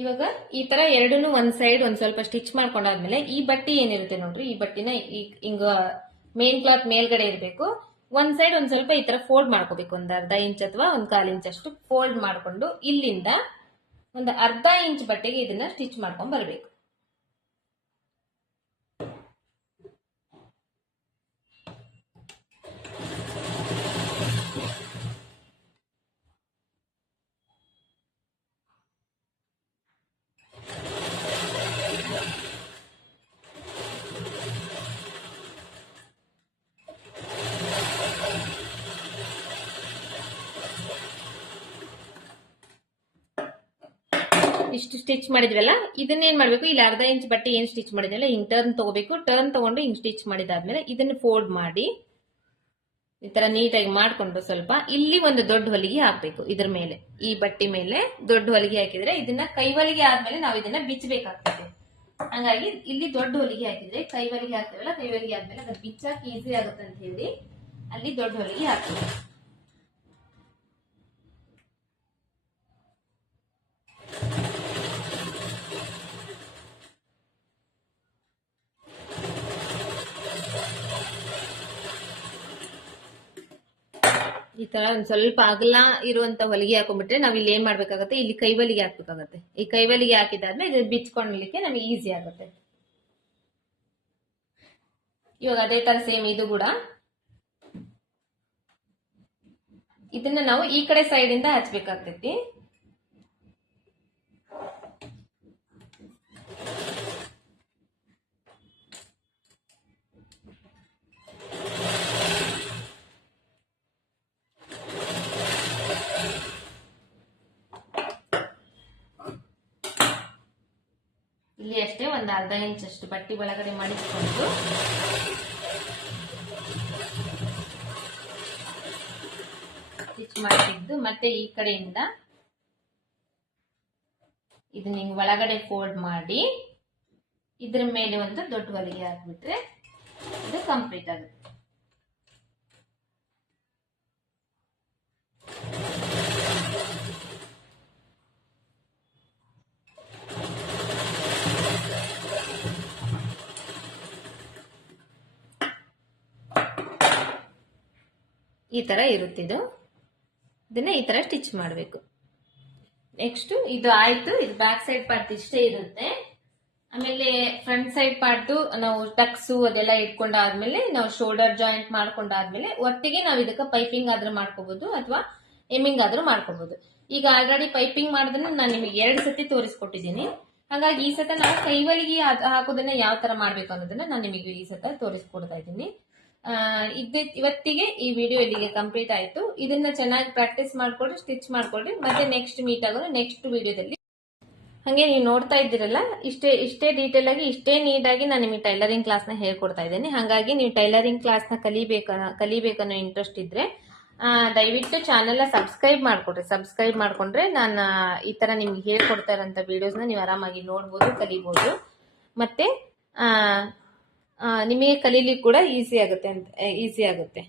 ಇವಾಗ ಈ ತರ ಎರಡನ್ನೂ ಒಂದ್ ಸೈಡ್ ಒಂದ್ ಸ್ವಲ್ಪ ಸ್ಟಿಚ್ ಮಾಡ್ಕೊಂಡಾದ್ಮೇಲೆ ಈ ಬಟ್ಟೆ ಏನಿರುತ್ತೆ ನೋಡ್ರಿ, ಈ ಬಟ್ಟೆನ ಹಿಂಗ ಮೇನ್ ಕ್ಲಾತ್ ಮೇಲ್ಗಡೆ ಇರಬೇಕು. ಒಂದ್ ಸೈಡ್ ಒಂದ್ ಸ್ವಲ್ಪ ಈ ತರ ಫೋಲ್ಡ್ ಮಾಡ್ಕೋಬೇಕು. ಒಂದ್ 1/2 ಇಂಚ್ ಅಥವಾ 1/4 ಇಂಚ್ ಅಷ್ಟು ಫೋಲ್ಡ್ ಮಾಡ್ಕೊಂಡು ಇಲ್ಲಿಂದ ಒಂದು 1/2 ಇಂಚ್ ಬಟ್ಟೆಗೆ ಇದನ್ನ ಸ್ಟಿಚ್ ಮಾಡ್ಕೊಂಡ್ ಬರ್ಬೇಕು. ಇಷ್ಟು ಸ್ಟಿಚ್ ಮಾಡಿದ್ವಲ್ಲ, ಇದನ್ನೇನ್ ಮಾಡ್ಬೇಕು, ಇಲ್ಲಿ ಅರ್ಧ ಇಂಚ್ ಬಟ್ಟೆ ಏನ್ ಸ್ಟಿಚ್ ಮಾಡಿದ್ವಲ್ಲ ಹಿಂಗ್ ಟರ್ನ್ ತಗೋಬೇಕು. ಟರ್ನ್ ತಗೊಂಡು ಹಿಂಗ್ ಸ್ಟಿಚ್ ಮಾಡಿದಾದ್ಮೇಲೆ ಇದನ್ನ ಫೋಲ್ಡ್ ಮಾಡಿ ಈ ತರ ನೀಟಾಗಿ ಮಾಡ್ಕೊಂಡು ಸ್ವಲ್ಪ ಇಲ್ಲಿ ಒಂದು ದೊಡ್ಡ ಹೊಲಿಗೆ ಹಾಕ್ಬೇಕು. ಇದ್ರ ಮೇಲೆ ಈ ಬಟ್ಟೆ ಮೇಲೆ ದೊಡ್ಡ ಹೊಲಿಗೆ ಹಾಕಿದ್ರೆ ಇದನ್ನ ಕೈ ಹೊಲಿಗೆ ಆದ್ಮೇಲೆ ನಾವು ಇದನ್ನ ಬಿಚ್ಚಬೇಕಾಗ್ತದೆ. ಹಂಗಾಗಿ ಇಲ್ಲಿ ದೊಡ್ಡ ಹೊಲಿಗೆ ಹಾಕಿದ್ರೆ ಕೈ ಹೊಲಿಗೆ ಹಾಕ್ತೇವಲ್ಲ, ಕೈ ಹೊಲಿಗೆ ಆದ್ಮೇಲೆ ಅದ್ರ ಬಿಚ್ಚಾಕ್ ಈಸಿ ಆಗುತ್ತೆ ಅಂತ ಹೇಳಿ ಅಲ್ಲಿ ದೊಡ್ಡ ಹೊಲಿಗೆ ಹಾಕ್ತೀವಿ. ಈ ತರ ಒಂದ್ ಸ್ವಲ್ಪ ಅಗಲ ಇರುವಂತ ಹೊಲಿಗೆ ಹಾಕೊಂಡ್ಬಿಟ್ರೆ ನಾವ್ ಇಲ್ಲಿ ಏನ್ ಮಾಡ್ಬೇಕಾಗತ್ತೆ, ಇಲ್ಲಿ ಕೈ ಹೊಲಿಗೆ ಹಾಕ್ಬೇಕಾಗತ್ತೆ. ಈ ಕೈ ಹೊಲಿಗೆ ಹಾಕಿದಾದ್ಮೇಲೆ ಇದನ್ನ ಬಿಚ್ಕೊಂಡ್ಲಿಕ್ಕೆ ನಮಗೆ ಈಸಿ ಆಗುತ್ತೆ. ಇವಾಗ ಅದೇ ತರ ಸೇಮ್ ಇದು ಕೂಡ ಇದನ್ನ ನಾವು ಈ ಕಡೆ ಸೈಡ್ ಇಂದ ಹಚ್ಬೇಕಾಗ್ತೈತಿ. ಇಲ್ಲಿ ಅಷ್ಟೇ ಒಂದು ಅರ್ಧ ಇಂಚ್ ಅಷ್ಟು ಬಟ್ಟೆ ಒಳಗಡೆ ಮಡಿಸ್ಕೊಂಡು ಸ್ಟಿಚ್ ಮಾಡ್ತಿದ್ದು, ಮತ್ತೆ ಈ ಕಡೆಯಿಂದ ಇದನ್ನ ಹಿಂಗ್ ಒಳಗಡೆ ಫೋಲ್ಡ್ ಮಾಡಿ ಇದ್ರ ಮೇಲೆ ಒಂದು ದೊಡ್ಡ ಹೊಲಿಗೆ ಹಾಕ್ಬಿಟ್ರೆ ಇದು ಕಂಪ್ಲೀಟ್ ಆಗುತ್ತೆ. ಈ ತರ ಇರುತ್ತಿದ್ದು ಇದನ್ನ ಈ ತರ ಸ್ಟಿಚ್ ಮಾಡಬೇಕು. ನೆಕ್ಸ್ಟ್ ಇದು ಆಯ್ತು, ಇದು ಬ್ಯಾಕ್ ಸೈಡ್ ಪಾರ್ಟ್ ಇಷ್ಟೇ ಇರುತ್ತೆ. ಆಮೇಲೆ ಫ್ರಂಟ್ ಸೈಡ್ ಪಾರ್ಟ್ ನಾವು ಟಕ್ಸು ಅದೆಲ್ಲ ಇಟ್ಕೊಂಡಾದ್ಮೇಲೆ ನಾವು ಶೋಲ್ಡರ್ ಜಾಯಿಂಟ್ ಮಾಡ್ಕೊಂಡಾದ್ಮೇಲೆ ಒಟ್ಟಿಗೆ ನಾವು ಇದಕ್ಕೆ ಪೈಪಿಂಗ್ ಆದ್ರೂ ಮಾಡ್ಕೋಬಹುದು ಅಥವಾ ಎಮ್ಮಿಂಗ್ ಆದ್ರೂ ಮಾಡ್ಕೋಬಹುದು. ಈಗ ಆಲ್ರೆಡಿ ಪೈಪಿಂಗ್ ಮಾಡೋದನ್ನ ನಾನು ನಿಮಗೆ 2 ಸತಿ ತೋರಿಸ್ಕೊಟ್ಟಿದ್ದೀನಿ. ಹಾಗಾಗಿ ಈ ಸತ ನಾವು ಕೈ ಹೊಲಿಗೆ ಹಾಕೋದನ್ನ ಯಾವ ತರ ಮಾಡ್ಬೇಕು ಅನ್ನೋದನ್ನ ನಾನು ನಿಮಗೆ ಈ ಸತ ತೋರಿಸ್ಕೊಡ್ತಾ ಇದ್ದೀನಿ. ಇವತ್ತಿಗೆ ಈ ವಿಡಿಯೋ ಇಲ್ಲಿಗೆ ಕಂಪ್ಲೀಟ್ ಆಯ್ತು. ಇದನ್ನ ಚೆನ್ನಾಗಿ ಪ್ರಾಕ್ಟೀಸ್ ಮಾಡ್ಕೊಡ್ರಿ, ಸ್ಟಿಚ್ ಮಾಡ್ಕೊಡ್ರಿ. ಮತ್ತೆ ನೆಕ್ಸ್ಟ್ ಮೀಟ್ ಆಗೋಣ ನೆಕ್ಸ್ಟ್ ವಿಡಿಯೋದಲ್ಲಿ. ಹಂಗೆ ನೀವು ನೋಡ್ತಾ ಇದ್ದೀರಲ್ಲ, ಇಷ್ಟೇ ಡೀಟೇಲ್ ಆಗಿ ಇಷ್ಟೇ ನೀಟಾಗಿ ನಾನು ನಿಮಗೆ ಟೈಲರಿಂಗ್ ಕ್ಲಾಸ್ ನ ಹೇಳ್ಕೊಡ್ತಾ ಇದ್ದೇನೆ. ಹಾಗಾಗಿ ನೀವು ಟೈಲರಿಂಗ್ ಕ್ಲಾಸ್ ನ ಕಲಿಬೇಕನ್ನೋ ಇಂಟ್ರೆಸ್ಟ್ ಇದ್ರೆ ದಯವಿಟ್ಟು ಚಾನೆಲ್ ಸಬ್ಸ್ಕ್ರೈಬ್ ಮಾಡ್ಕೊಡ್ರಿ. ಸಬ್ಸ್ಕ್ರೈಬ್ ಮಾಡ್ಕೊಂಡ್ರೆ ನಾನು ಈ ತರ ನಿಮ್ಗೆ ಹೇಳ್ಕೊಡ್ತಾ ಇರೋಂಥ ವಿಡಿಯೋಸ್ ನ ನೀವು ಆರಾಮಾಗಿ ನೋಡ್ಬೋದು, ಕಲಿಬಹುದು. ಮತ್ತೆ ನಿಮಗೆ ಕಲೀಲಿಕ್ಕೆ ಕೂಡ ಈಸಿ ಆಗುತ್ತೆ.